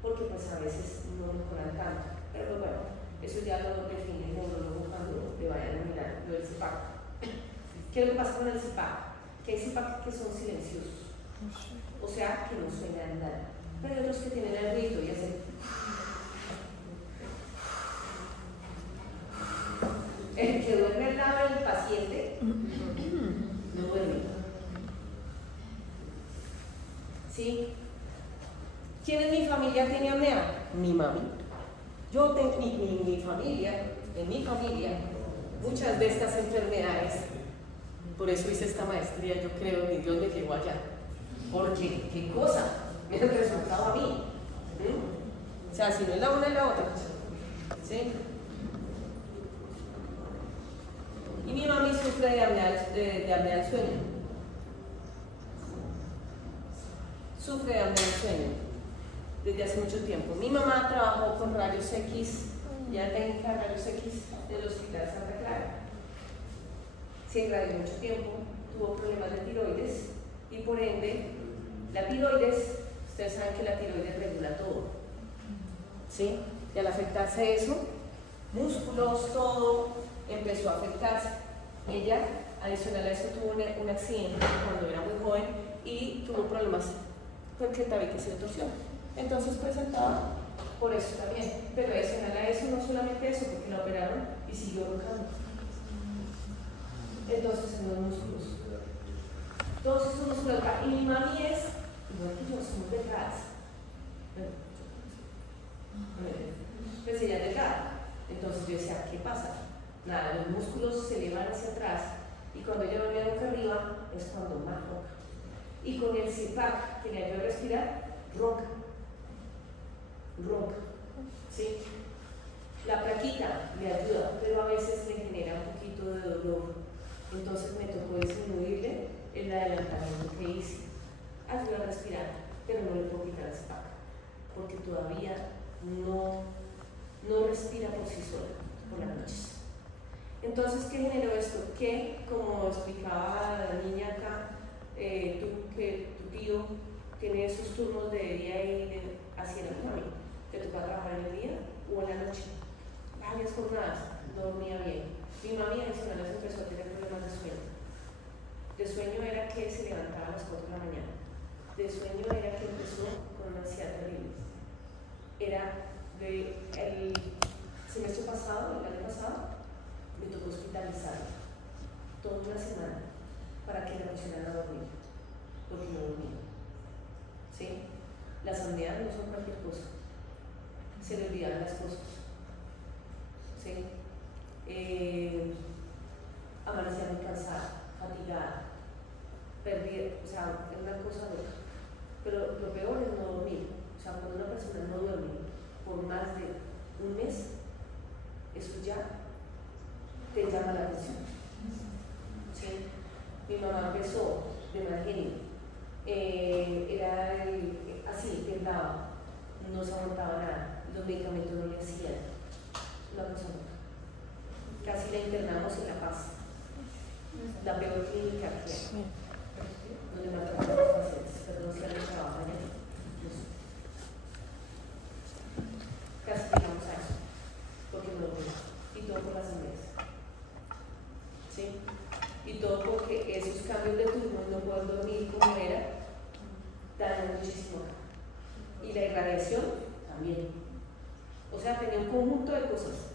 porque pues a veces no mejoran tanto. Pero bueno, eso ya lo define el neurólogo cuando le vayan a mirar lo del CPAP. ¿Qué es lo que pasa con el CPAP? Que hay CPAP que son silenciosos, o sea, que no suenan nada. Pero hay otros que tienen el ruido y hacen. El que duerme al lado del paciente no duerme. ¿Sí? ¿Quién en mi familia tiene apnea? Mi mami. Yo tengo en mi familia, muchas de estas enfermedades. Por eso hice esta maestría, yo creo, mi Dios me llevó allá. Porque, ¿qué cosa? Me han resultado a mí. O sea, si no es la una es la otra. ¿Sí? Y mi mami sufre de apnea del sueño. Sufre de apnea del sueño desde hace mucho tiempo. Mi mamá trabajó con rayos X, ya técnica de rayos X del Hospital Santa Clara. Se irradió mucho tiempo, tuvo problemas de tiroides y por ende la tiroides, ustedes saben que la tiroides regula todo. ¿Sí? Y al afectarse eso, músculos, todo empezó a afectarse. Ella, adicional a eso, tuvo un accidente cuando era muy joven y tuvo problemas porque el tabique se le torció. Entonces presentaba por eso también. Pero adicional a eso, no solamente eso, porque la operaron y siguió roncando. Entonces, en los músculos. Todos estos músculos. Y mi mami es, igual que yo, somos delgadas. Pues ella es delgada. Entonces yo decía, ¿qué pasa? Nada, los músculos se elevan hacia atrás y cuando ella dormía boca arriba es cuando más ronca. Y con el CPAP que le ayuda a respirar, ronca. ¿Sí? La plaquita le ayuda, pero a veces le genera un poquito de dolor. Entonces me tocó disminuirle el adelantamiento que hice. Ayuda a respirar, pero no le puedo quitar el CPAP porque todavía no respira por sí sola por las noches. Entonces, ¿qué generó esto? Que, como explicaba la niña acá, que tu tío tiene esos turnos de día y de hacia la mami, te toca trabajar en el día o en la noche, varias jornadas, no dormía bien. Mi mami adicional empezó a tener problemas de sueño. De sueño era que se levantaba a las 4 de la mañana. De sueño era que empezó con una ansiedad terrible. Era el semestre pasado, el año pasado, me tocó hospitalizarla toda una semana para que la pusieran a dormir, porque no dormía. ¿Sí? Las ansiedades no son cualquier cosa. Se le olvidan las cosas. ¿Sí? Amanecía muy cansada, fatigada, perdida, o sea, es una cosa loca. Pero lo peor es no dormir. O sea, cuando una persona no duerme por más de un mes, eso ya te llama la atención. ¿Sí? Mi mamá empezó de mal genio. Era así, temblaba, no se aguantaba nada, los medicamentos no le hacían. Una cosa loca. Casi la internamos en La Paz, la peor clínica que hay, donde mataron a los pacientes, perdón si alguien trabaja allá. No sé. Casi llegamos a eso, porque no lo veo. Y todo por las enfermedades. ¿Sí? Y todo porque esos cambios de turno, no poder dormir como era, dan muchísimo. Y la irradiación también. O sea, tenía un conjunto de cosas.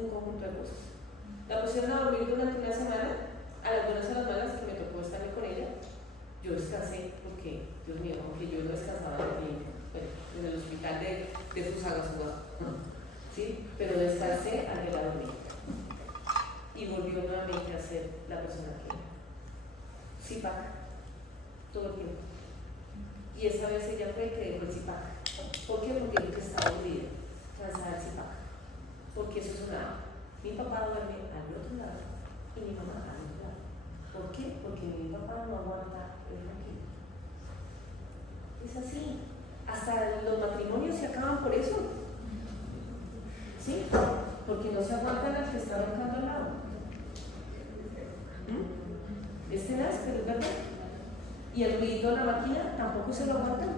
Un conjunto de cosas. La pusieron a dormir durante una semana, a las buenas a las malas, que me tocó estar con ella. Yo descansé porque, Dios mío, aunque yo no descansaba en el hospital de Fusagasugá, ¿sí? Pero descansé al ver a dormir. Y volvió nuevamente a ser la persona que era. Zipac, todo el tiempo. Y esa vez ella fue que dejó el Zipac. ¿Por qué? Porque dijo que estaba aburrida, cansada del Zipac. Porque eso sonaba. Mi papá duerme al otro lado y mi mamá al otro lado. ¿Por qué? Porque mi papá no aguanta el tranquilo. Es así. Hasta los matrimonios se acaban por eso. ¿Sí? Porque no se aguantan al que está roncando al lado. Es tenaz, pero es verdad. Y el ruidito de la máquina tampoco se lo aguantan.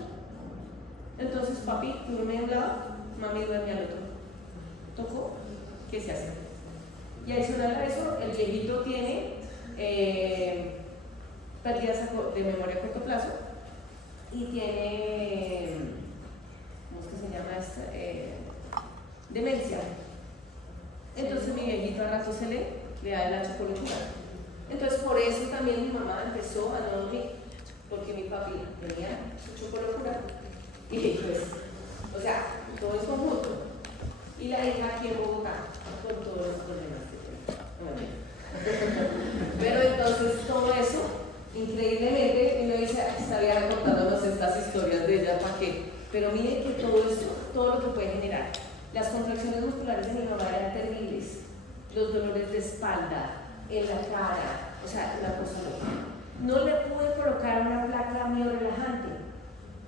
Entonces, papi duerme a un lado, mami duerme al otro. ¿Tocó? ¿Qué se hace? Y adicional a eso, el viejito tiene pérdidas de memoria a corto plazo y tiene, ¿cómo es que se llama esta? Demencia. Entonces mi viejito al rato le da el ancho por el lugar. Entonces por eso también mi mamá empezó a no dormir, porque mi papi tenía su chocolocura y pues, o sea, todo es conjunto. Y la hija aquí en Bogotá, con todos los problemas que tiene. Pero entonces todo eso, increíblemente, uno dice, está bien contándonos estas historias de ella, ¿para qué? Pero miren que todo esto, todo lo que puede generar. Las contracciones musculares de mi mamá eran terribles, los dolores de espalda, en la cara, o sea, una cosa loca. No le pude colocar una placa miorelajante.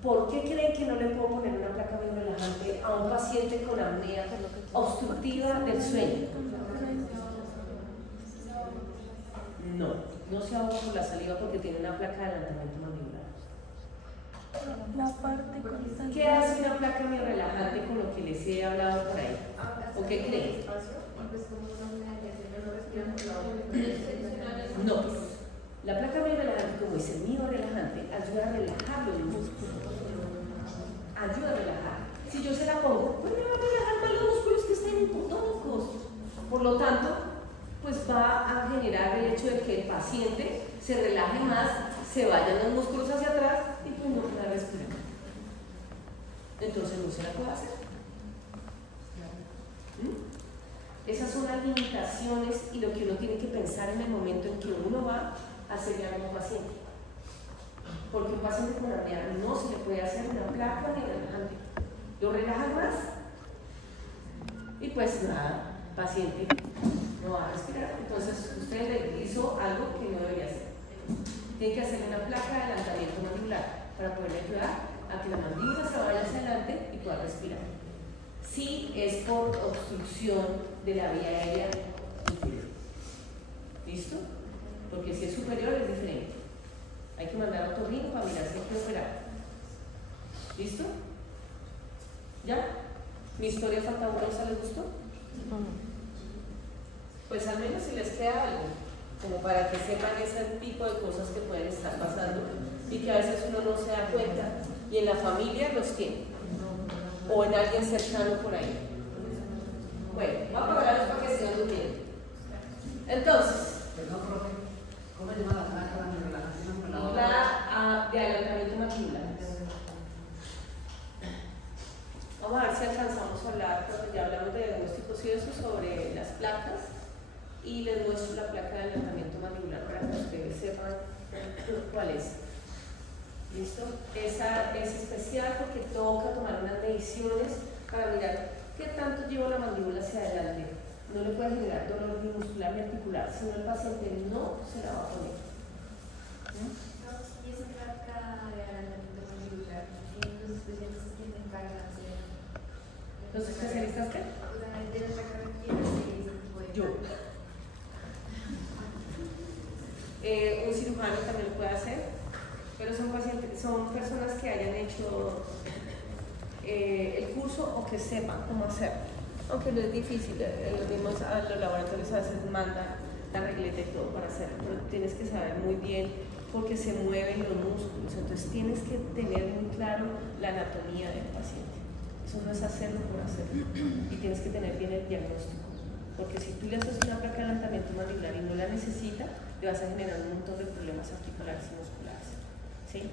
¿Por qué creen que no le puedo poner una placa miorelajante a un paciente con apnea obstructiva del sueño? No se ahoga por la saliva porque tiene una placa de adelantamiento mandibular. ¿Qué hace una placa miorelajante con lo que les he hablado por ahí? ¿O qué creen? No, la placa miorelajante, como es el miorelajante, ayuda a relajar los músculos. Ayuda a relajar. Si yo se la pongo, pues me va a relajar más los músculos que estén hipotónicos. Por lo tanto, pues va a generar el hecho de que el paciente se relaje más, se vayan los músculos hacia atrás y pues no pueda respirar. Entonces no se la puede hacer. Esas son las limitaciones y lo que uno tiene que pensar en el momento en que uno va a hacerle a un paciente. Porque un paciente con apnea no se le puede hacer una placa ni relajante. Lo relaja más y pues nada, paciente no va a respirar. Entonces usted le hizo algo que no debería hacer. Tiene que hacerle una placa de adelantamiento mandibular para poderle ayudar a que la mandíbula se vaya hacia adelante y pueda respirar. Si es por obstrucción de la vía aérea inferior. ¿Listo? Porque si es superior es diferente. Hay que mandar a otorrino para mirar si hay que operar. ¿Listo? ¿Ya? ¿Mi historia fantabulosa les gustó? Pues al menos si les queda algo, como para que sepan ese tipo de cosas que pueden estar pasando y que a veces uno no se da cuenta y en la familia los tiene o en alguien cercano por ahí. Bueno, voy a apagarlos para que sigan durmiendo. Entonces, ¿cómo se llama la placa de relajación con la la otra? de adelantamiento mandibular. Vamos a ver si alcanzamos a hablar, porque ya hablamos de diagnósticos y eso, sobre las placas, y les muestro la placa de adelantamiento mandibular para que ustedes sepan cuál es. ¿Listo? Esa es especial porque toca tomar unas mediciones para mirar qué tanto lleva la mandíbula hacia adelante. No le puede generar dolor ni muscular ni articular, si no el paciente no se la va a poner. Y esa placa de adelantamiento mandibular, los especialistas que se encargan de hacer. ¿Los especialistas qué? O sea, de nuestra carrera, ¿quién hace ese tipo de Yo. Un cirujano también lo puede hacer, pero son pacientes, son personas que hayan hecho el curso o que sepan cómo hacerlo. Aunque no es difícil, los mismos a los laboratorios a veces mandan la regleta y todo para hacerlo, pero tienes que saber muy bien porque se mueven los músculos, entonces tienes que tener muy claro la anatomía del paciente. Eso no es hacerlo por hacerlo y tienes que tener bien el diagnóstico, porque si tú le haces una placa de adelantamiento mandibular y no la necesita, le vas a generar un montón de problemas articulares y musculares. ¿Sí?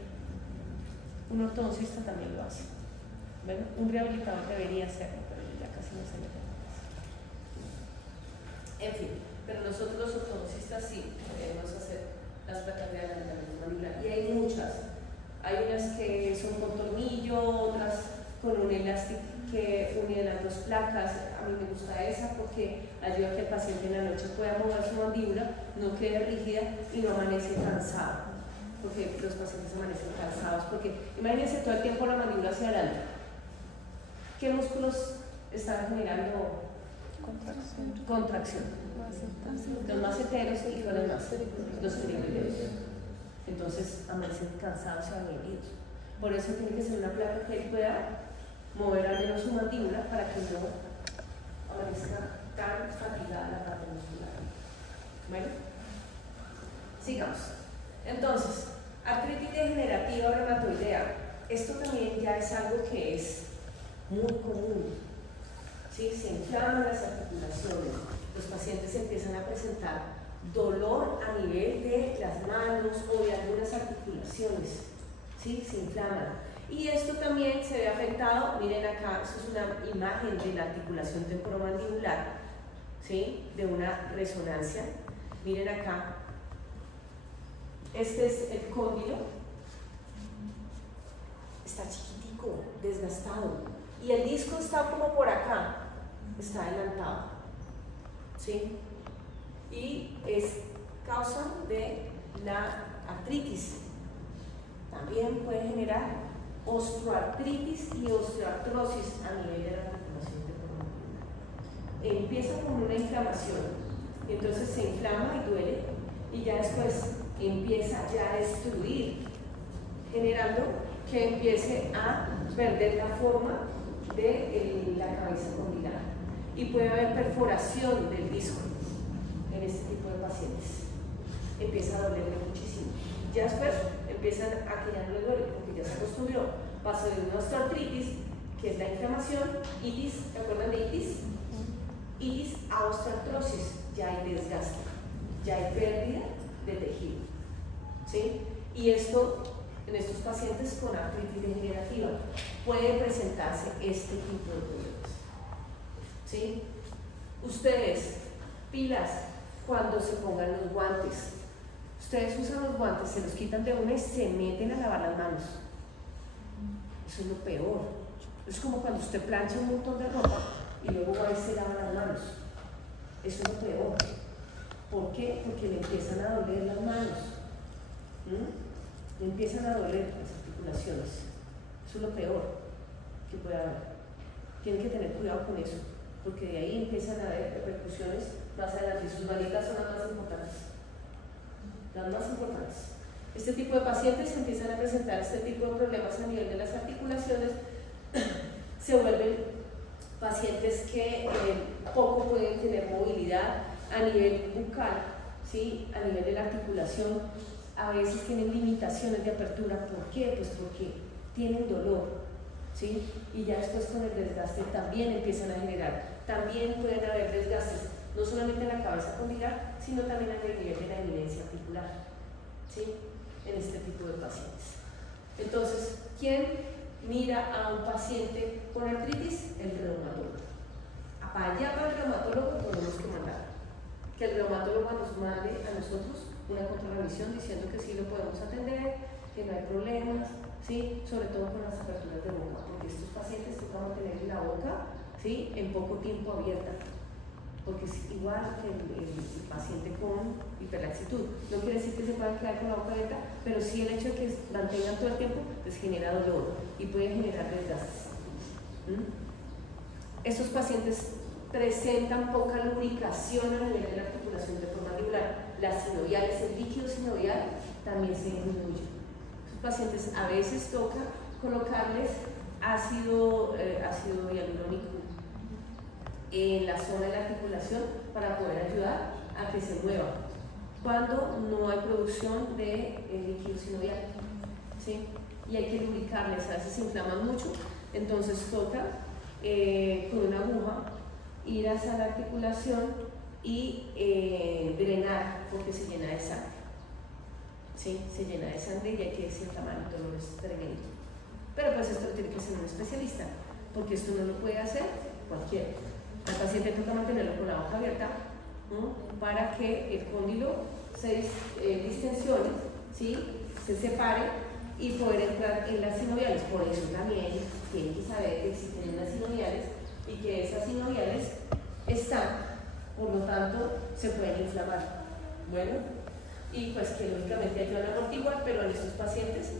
Un ortodoncista también lo hace. Bueno, un rehabilitador debería hacerlo, pero ya casi no se mete más. En fin, pero nosotros los ortodoncistas sí podemos hacer las placas de adelantamiento mandibular. Y hay muchas. Hay unas que son con tornillo, otras con un elástico que une las dos placas. A mí me gusta esa porque ayuda a que el paciente en la noche pueda mover su mandíbula, no quede rígida y no amanece cansado, porque los pacientes amanecen cansados, porque imagínense todo el tiempo la mandíbula hacia adelante. ¿Qué músculos están generando contracción? Los maceteros y cuáles más, los cerebrales. Entonces amanecen cansados y adoloridos. Por eso tiene que ser una placa que él pueda mover al menos su mandíbula para que no amanezca tan fatigada la parte muscular. Bueno, sigamos. Entonces, artritis degenerativa reumatoidea. Esto también ya es algo que es muy común. ¿Sí? Se inflaman las articulaciones, los pacientes empiezan a presentar dolor a nivel de las manos o de algunas articulaciones. ¿Sí? Se inflaman. Y esto también se ve afectado, miren acá, esto es una imagen de la articulación temporomandibular, ¿sí? De una resonancia. Miren acá, este es el cóndilo, está chiquitico, desgastado, y el disco está como por acá, está adelantado, ¿sí? Y es causa de la artritis. También puede generar osteoartritis y osteoartrosis a nivel de la articulación temporomandibular. Empieza con una inflamación, entonces se inflama y duele, y ya después empieza ya a destruir, generando que empiece a perder la forma de la cabeza condilada. Y puede haber perforación del disco en este tipo de pacientes. Empieza a dolerle muchísimo. Ya después empiezan a que ya no le duele porque ya se acostumbró. Pasó de una osteoartritis, que es la inflamación, itis, ¿se acuerdan de itis? Itis a osteoartrosis, ya hay desgaste, ya hay pérdida de tejido. ¿Sí? Y esto, en estos pacientes con artritis degenerativa, puede presentarse este tipo de problemas. ¿Sí? Ustedes, pilas, cuando se pongan los guantes. Ustedes usan los guantes, se los quitan de una y se meten a lavar las manos. Eso es lo peor. Es como cuando usted plancha un montón de ropa y luego va y se lava las manos. Eso es lo peor. ¿Por qué? Porque le empiezan a doler las manos. Le empiezan a doler las articulaciones. Eso es lo peor que puede haber. Tienen que tener cuidado con eso, porque de ahí empiezan a haber repercusiones más adelante. Sus manitas son las más importantes. Las más importantes. Este tipo de pacientes empiezan a presentar este tipo de problemas a nivel de las articulaciones, se vuelven pacientes que poco pueden tener movilidad a nivel bucal, ¿sí? A nivel de la articulación, a veces tienen limitaciones de apertura. ¿Por qué? Pues porque tienen dolor, ¿sí? Y ya después con el desgaste también empiezan a generar, también pueden haber desgastes, no solamente en la cabeza condilar, sino también a nivel de la eminencia articular, ¿sí? En este tipo de pacientes. Entonces, ¿quién mira a un paciente con artritis? El reumatólogo. Para allá, para el reumatólogo, tenemos que mandar. Que el reumatólogo nos mande a nosotros una contrarrevisión diciendo que sí lo podemos atender, que no hay problemas, ¿sí? Sobre todo con las aperturas de boca, porque estos pacientes toca mantener la boca, ¿sí? En poco tiempo abierta, porque es igual que el paciente con hiperlaxitud. No quiere decir que se puedan quedar con la boca abierta, pero sí el hecho de que mantengan todo el tiempo les genera dolor y puede generar desgastes. Estos pacientes presentan poca lubricación a nivel de la articulación premandibular. Las sinoviales, el líquido sinovial también se disminuye. Estos pacientes a veces toca colocarles ácido hialurónico en la zona de la articulación para poder ayudar a que se mueva cuando no hay producción de líquido sinovial, ¿sí? Y hay que lubricarles, a veces se inflaman mucho, entonces toca con una aguja ir hacia la articulación y drenar, porque se llena de sangre, ¿sí? Se llena de sangre y hay que desinflamar, el dolor es tremendo. Pero pues esto lo tiene que ser un especialista, porque esto no lo puede hacer cualquiera. Al paciente toca mantenerlo con la boca abierta, ¿no? Para que el cóndilo se distensione, ¿sí? Se separe y poder entrar en las sinoviales. Por eso también tienen que saber que existen unas sinoviales y que esas sinoviales están, por lo tanto, se pueden inflamar. Bueno, y pues que lógicamente ayudan a amortiguar, pero en estos pacientes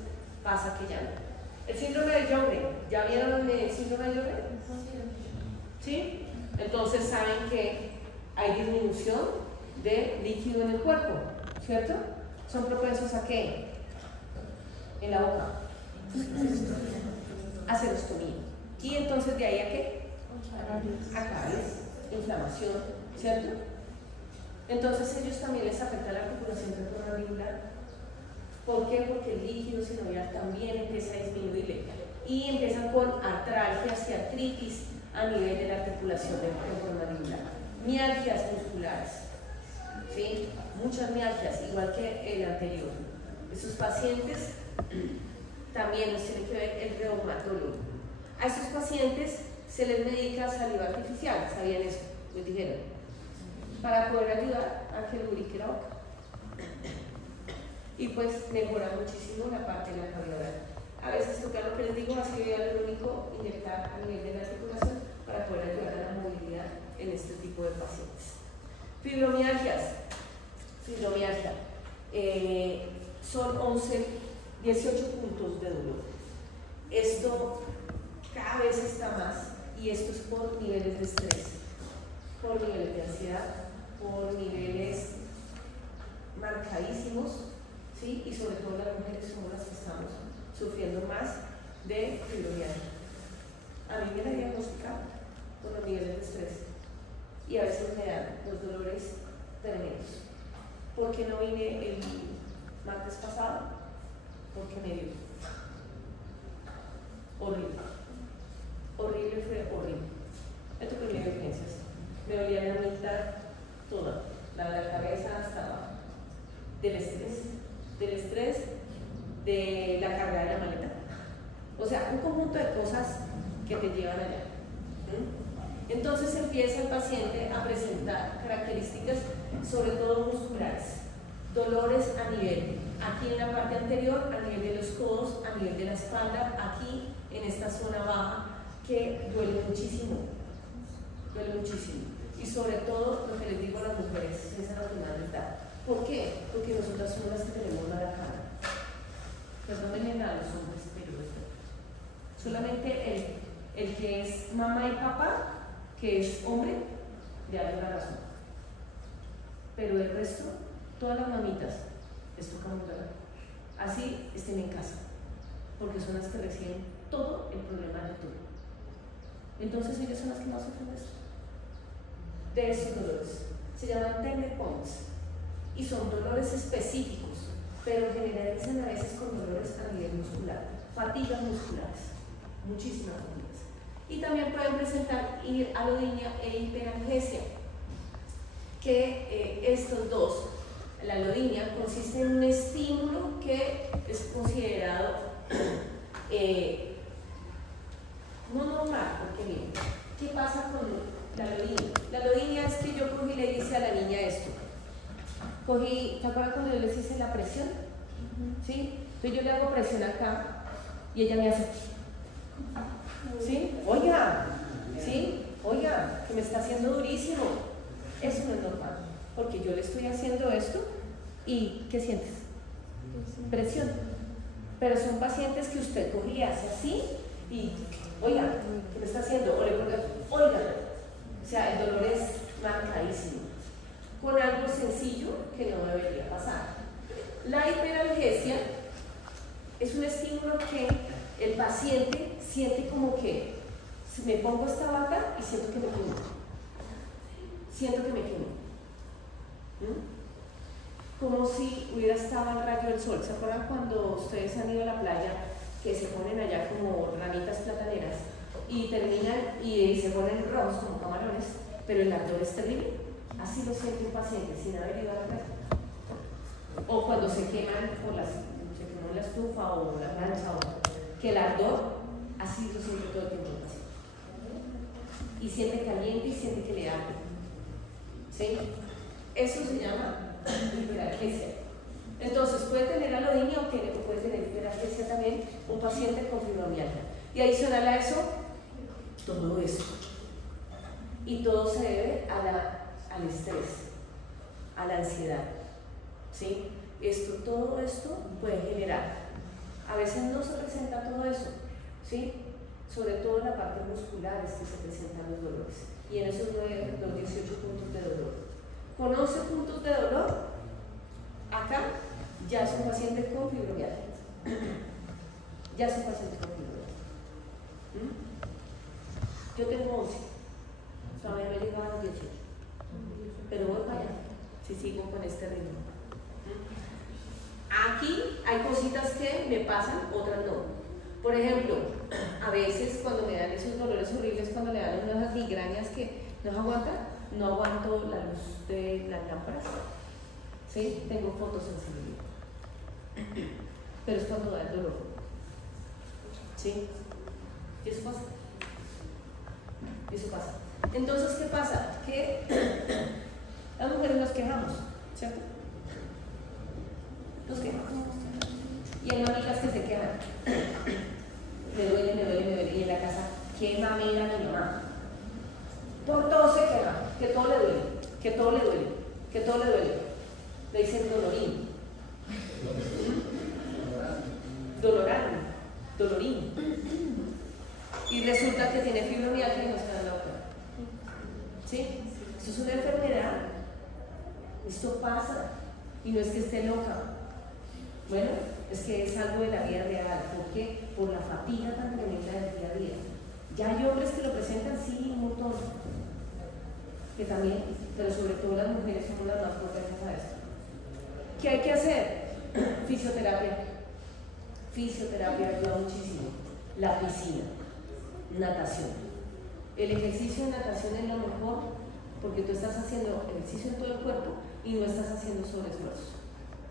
pasa que ya no. El síndrome de Sjögren, ¿ya vieron el síndrome de Sjögren? ¿Sí? Entonces saben que hay disminución de líquido en el cuerpo, ¿cierto? ¿Son propensos a qué? En la boca. A serostomía. ¿Y entonces de ahí a qué? A caries, inflamación, ¿cierto? Entonces ellos también les afecta la articulación premandibular. ¿Por qué? Porque el líquido sinovial también empieza a disminuir y empiezan con artralgias y artritis a nivel de la articulación premandibular. Mialgias musculares, ¿sí? Muchas mialgias, igual que el anterior. Esos pacientes también los tiene que ver el reumatólogo. A estos pacientes se les medica saliva artificial, ¿sabían eso? Les dijeron, para poder ayudar a que lubrique la boca. Y pues mejora muchísimo la parte de la cavidad oral. A veces toca lo que les digo, ácido hialurónico, inyectar a nivel de la articulación para poder ayudar a la movilidad en este tipo de pacientes. Fibromialgias. Fibromialgia. Son 18 puntos de dolor. Esto cada vez está más y esto es por niveles de estrés, por niveles de ansiedad, por niveles marcadísimos, ¿sí? Y sobre todo las mujeres somos las que estamos sufriendo más de fibromialgia. A mí me la diagnosticaron con los niveles de estrés y a veces me dan los dolores tremendos. ¿Por qué no vine el martes pasado? Porque me dio horrible. Horrible, fue horrible. Me tocó mi urgencias. Me dolía la mitad toda, la de la cabeza hasta abajo. Del estrés, de la carga de la maleta. O sea, un conjunto de cosas que te llevan allá. Entonces empieza el paciente a presentar características, sobre todo musculares, dolores a nivel, aquí en la parte anterior, a nivel de los codos, a nivel de la espalda, aquí en esta zona baja, que duele muchísimo, y sobre todo lo que les digo a las mujeres, es a la final les da. ¿Por qué? Porque nosotras somos las que tenemos mala cara. Perdónenme a los hombres, pero solamente el que es mamá y papá, que es hombre, le da la razón. Pero el resto, todas las mamitas, les toca un dolor. Así estén en casa, porque son las que reciben todo el problema de todo. Entonces ellas son las que más sufren de estos dolores. Se llaman tender points y son dolores específicos, pero generalizan a veces con dolores a nivel muscular, fatigas musculares, muchísimas fatigas. Y también pueden presentar alodinia e hiperalgesia, que estos dos, la alodinia consiste en un estímulo que es considerado no normal, porque miren, ¿qué pasa con la alodinia? La alodinia es que yo cogí y le hice a la niña esto. Cogí, ¿te acuerdas cuando yo les hice la presión? ¿Sí? Entonces yo le hago presión acá y ella me hace. ¿Sí? Oiga, ¿sí? Oiga, que me está haciendo durísimo. Eso no es normal, porque yo le estoy haciendo esto y ¿qué sientes? Presión. Pero son pacientes que usted coge y hace así y, oiga, ¿qué me está haciendo? Oiga. O sea, el dolor es marcadísimo. Con algo sencillo que no debería pasar. La hiperalgesia es un estímulo que el paciente siente como que me pongo esta bata y siento que me quemo. Siento que me quemo. Como si hubiera estado al rayo del sol. ¿Se acuerdan cuando ustedes han ido a la playa que se ponen allá como ramitas plataneras y terminan y se ponen rojos como camarones, pero el ardor es terrible? Así lo siente un paciente sin haber ido a la playa. O cuando se queman se quemó la estufa o la plancha, que el ardor, así lo siente todo el tiempo el paciente. Y siente caliente y siente que le arde. ¿Sí? Eso se llama hiperalgesia. Entonces puede tener alodinia o puede tener hiperalgesia también un paciente con fibromialgia. Y adicional a eso, todo eso. Y todo se debe al estrés, a la ansiedad. ¿Sí? Todo esto puede generar. A veces no se presenta todo eso, ¿sí? Sobre todo en la parte muscular es que se presentan los dolores. Y en esos los 18 puntos de dolor. Con 11 puntos de dolor, acá ya es un paciente con fibromialgia. Ya es un paciente con fibromialgia. Yo tengo 11. Todavía no he llegado a los 18. Pero voy para allá, si sigo con este ritmo. Aquí hay cositas que me pasan, otras no. Por ejemplo, a veces cuando me dan esos dolores horribles, cuando me dan unas migrañas que no aguantan, no aguanto la luz de las lámparas. ¿Sí? Tengo fotosensibilidad. Pero es cuando da el dolor. ¿Sí? ¿Y eso pasa? Eso pasa. Entonces, ¿qué pasa? Que las mujeres nos quejamos, ¿cierto? Nos quejamos. Y hay mamitas que se quejan. Me duele. Y en la casa, ¿qué mamera mi mamá? Por todo se queja, que todo le duele. Le dicen dolorín. Dolorín. Y resulta que tiene fibromialgia y no se da la otra. ¿Sí? Esto es una enfermedad. Esto pasa. Y no es que esté loca. Bueno, es que es algo de la vida real. ¿Por qué? Por la fatiga tan tremenda del día a día. Ya hay hombres que lo presentan, sí, un montón. Que también, pero sobre todo las mujeres son las más propensas a esto. ¿Qué hay que hacer? Fisioterapia. Fisioterapia ayuda muchísimo. La piscina. Natación. El ejercicio de natación es lo mejor porque tú estás haciendo ejercicio en todo el cuerpo y no estás haciendo sobreesfuerzos.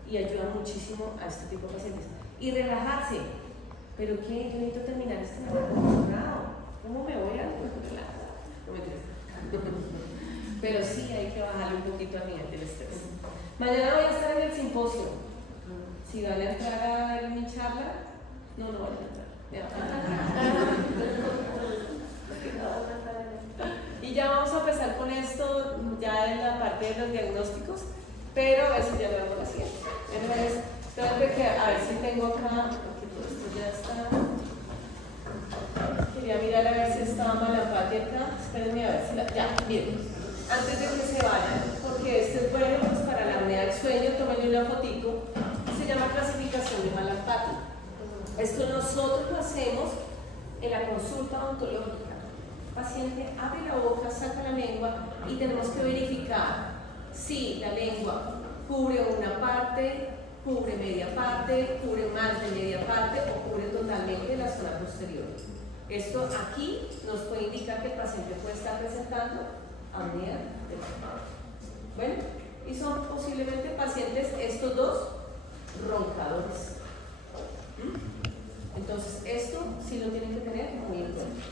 Y ayuda muchísimo a este tipo de pacientes. Y relajarse. ¿Pero qué? Yo necesito terminar este programa. ¿Cómo me voy a relajar? No me interesa. Pero sí hay que bajarle un poquito al nivel del estrés. Mañana voy a estar en el simposio. Si van a entrar a ver mi charla, no van a entrar. Y ya vamos a empezar con esto, ya en la parte de los diagnósticos, pero a ver si ya lo hago la siguiente. Entonces, tengo que a ver si tengo acá, porque todo esto ya está. Quería mirar a ver si estaba Malapati acá. Espérenme a ver si la... Ya, bien. Antes de que se vayan, porque este es bueno pues para la apnea del sueño, tómenle una fotito. Se llama clasificación de Malapati. Esto nosotros lo hacemos en la consulta odontológica. El paciente abre la boca, saca la lengua y tenemos que verificar si la lengua cubre una parte, cubre media parte, cubre más de media parte o cubre totalmente la zona posterior. Esto aquí nos puede indicar que el paciente puede estar presentando apnea del sueño. Bueno, y son posiblemente pacientes, estos dos, roncadores. Entonces, esto sí lo tienen que tener muy en cuenta.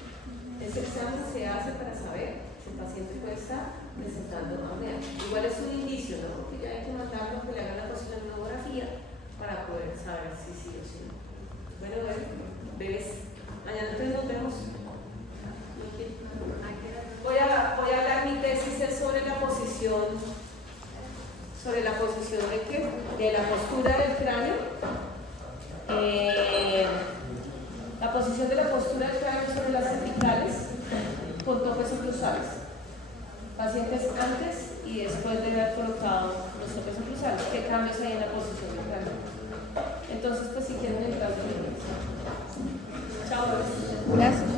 Este examen se hace para saber si el paciente puede estar presentando apnea. Igual es un indicio, ¿no? Porque ya hay que mandarlo que le hagan la posición de tomografía para poder saber si sí o si no. Bueno, bebés, mañana nos vemos. Voy a hablar, mi tesis es sobre la posición de qué? De la postura del cráneo. La posición de la postura del cráneo sobre las cervicales con topes oclusales. Pacientes antes y después de haber colocado los topes oclusales. ¿Qué cambios hay en la posición del cráneo? Entonces, pues si quieren entrar, chao. Gracias.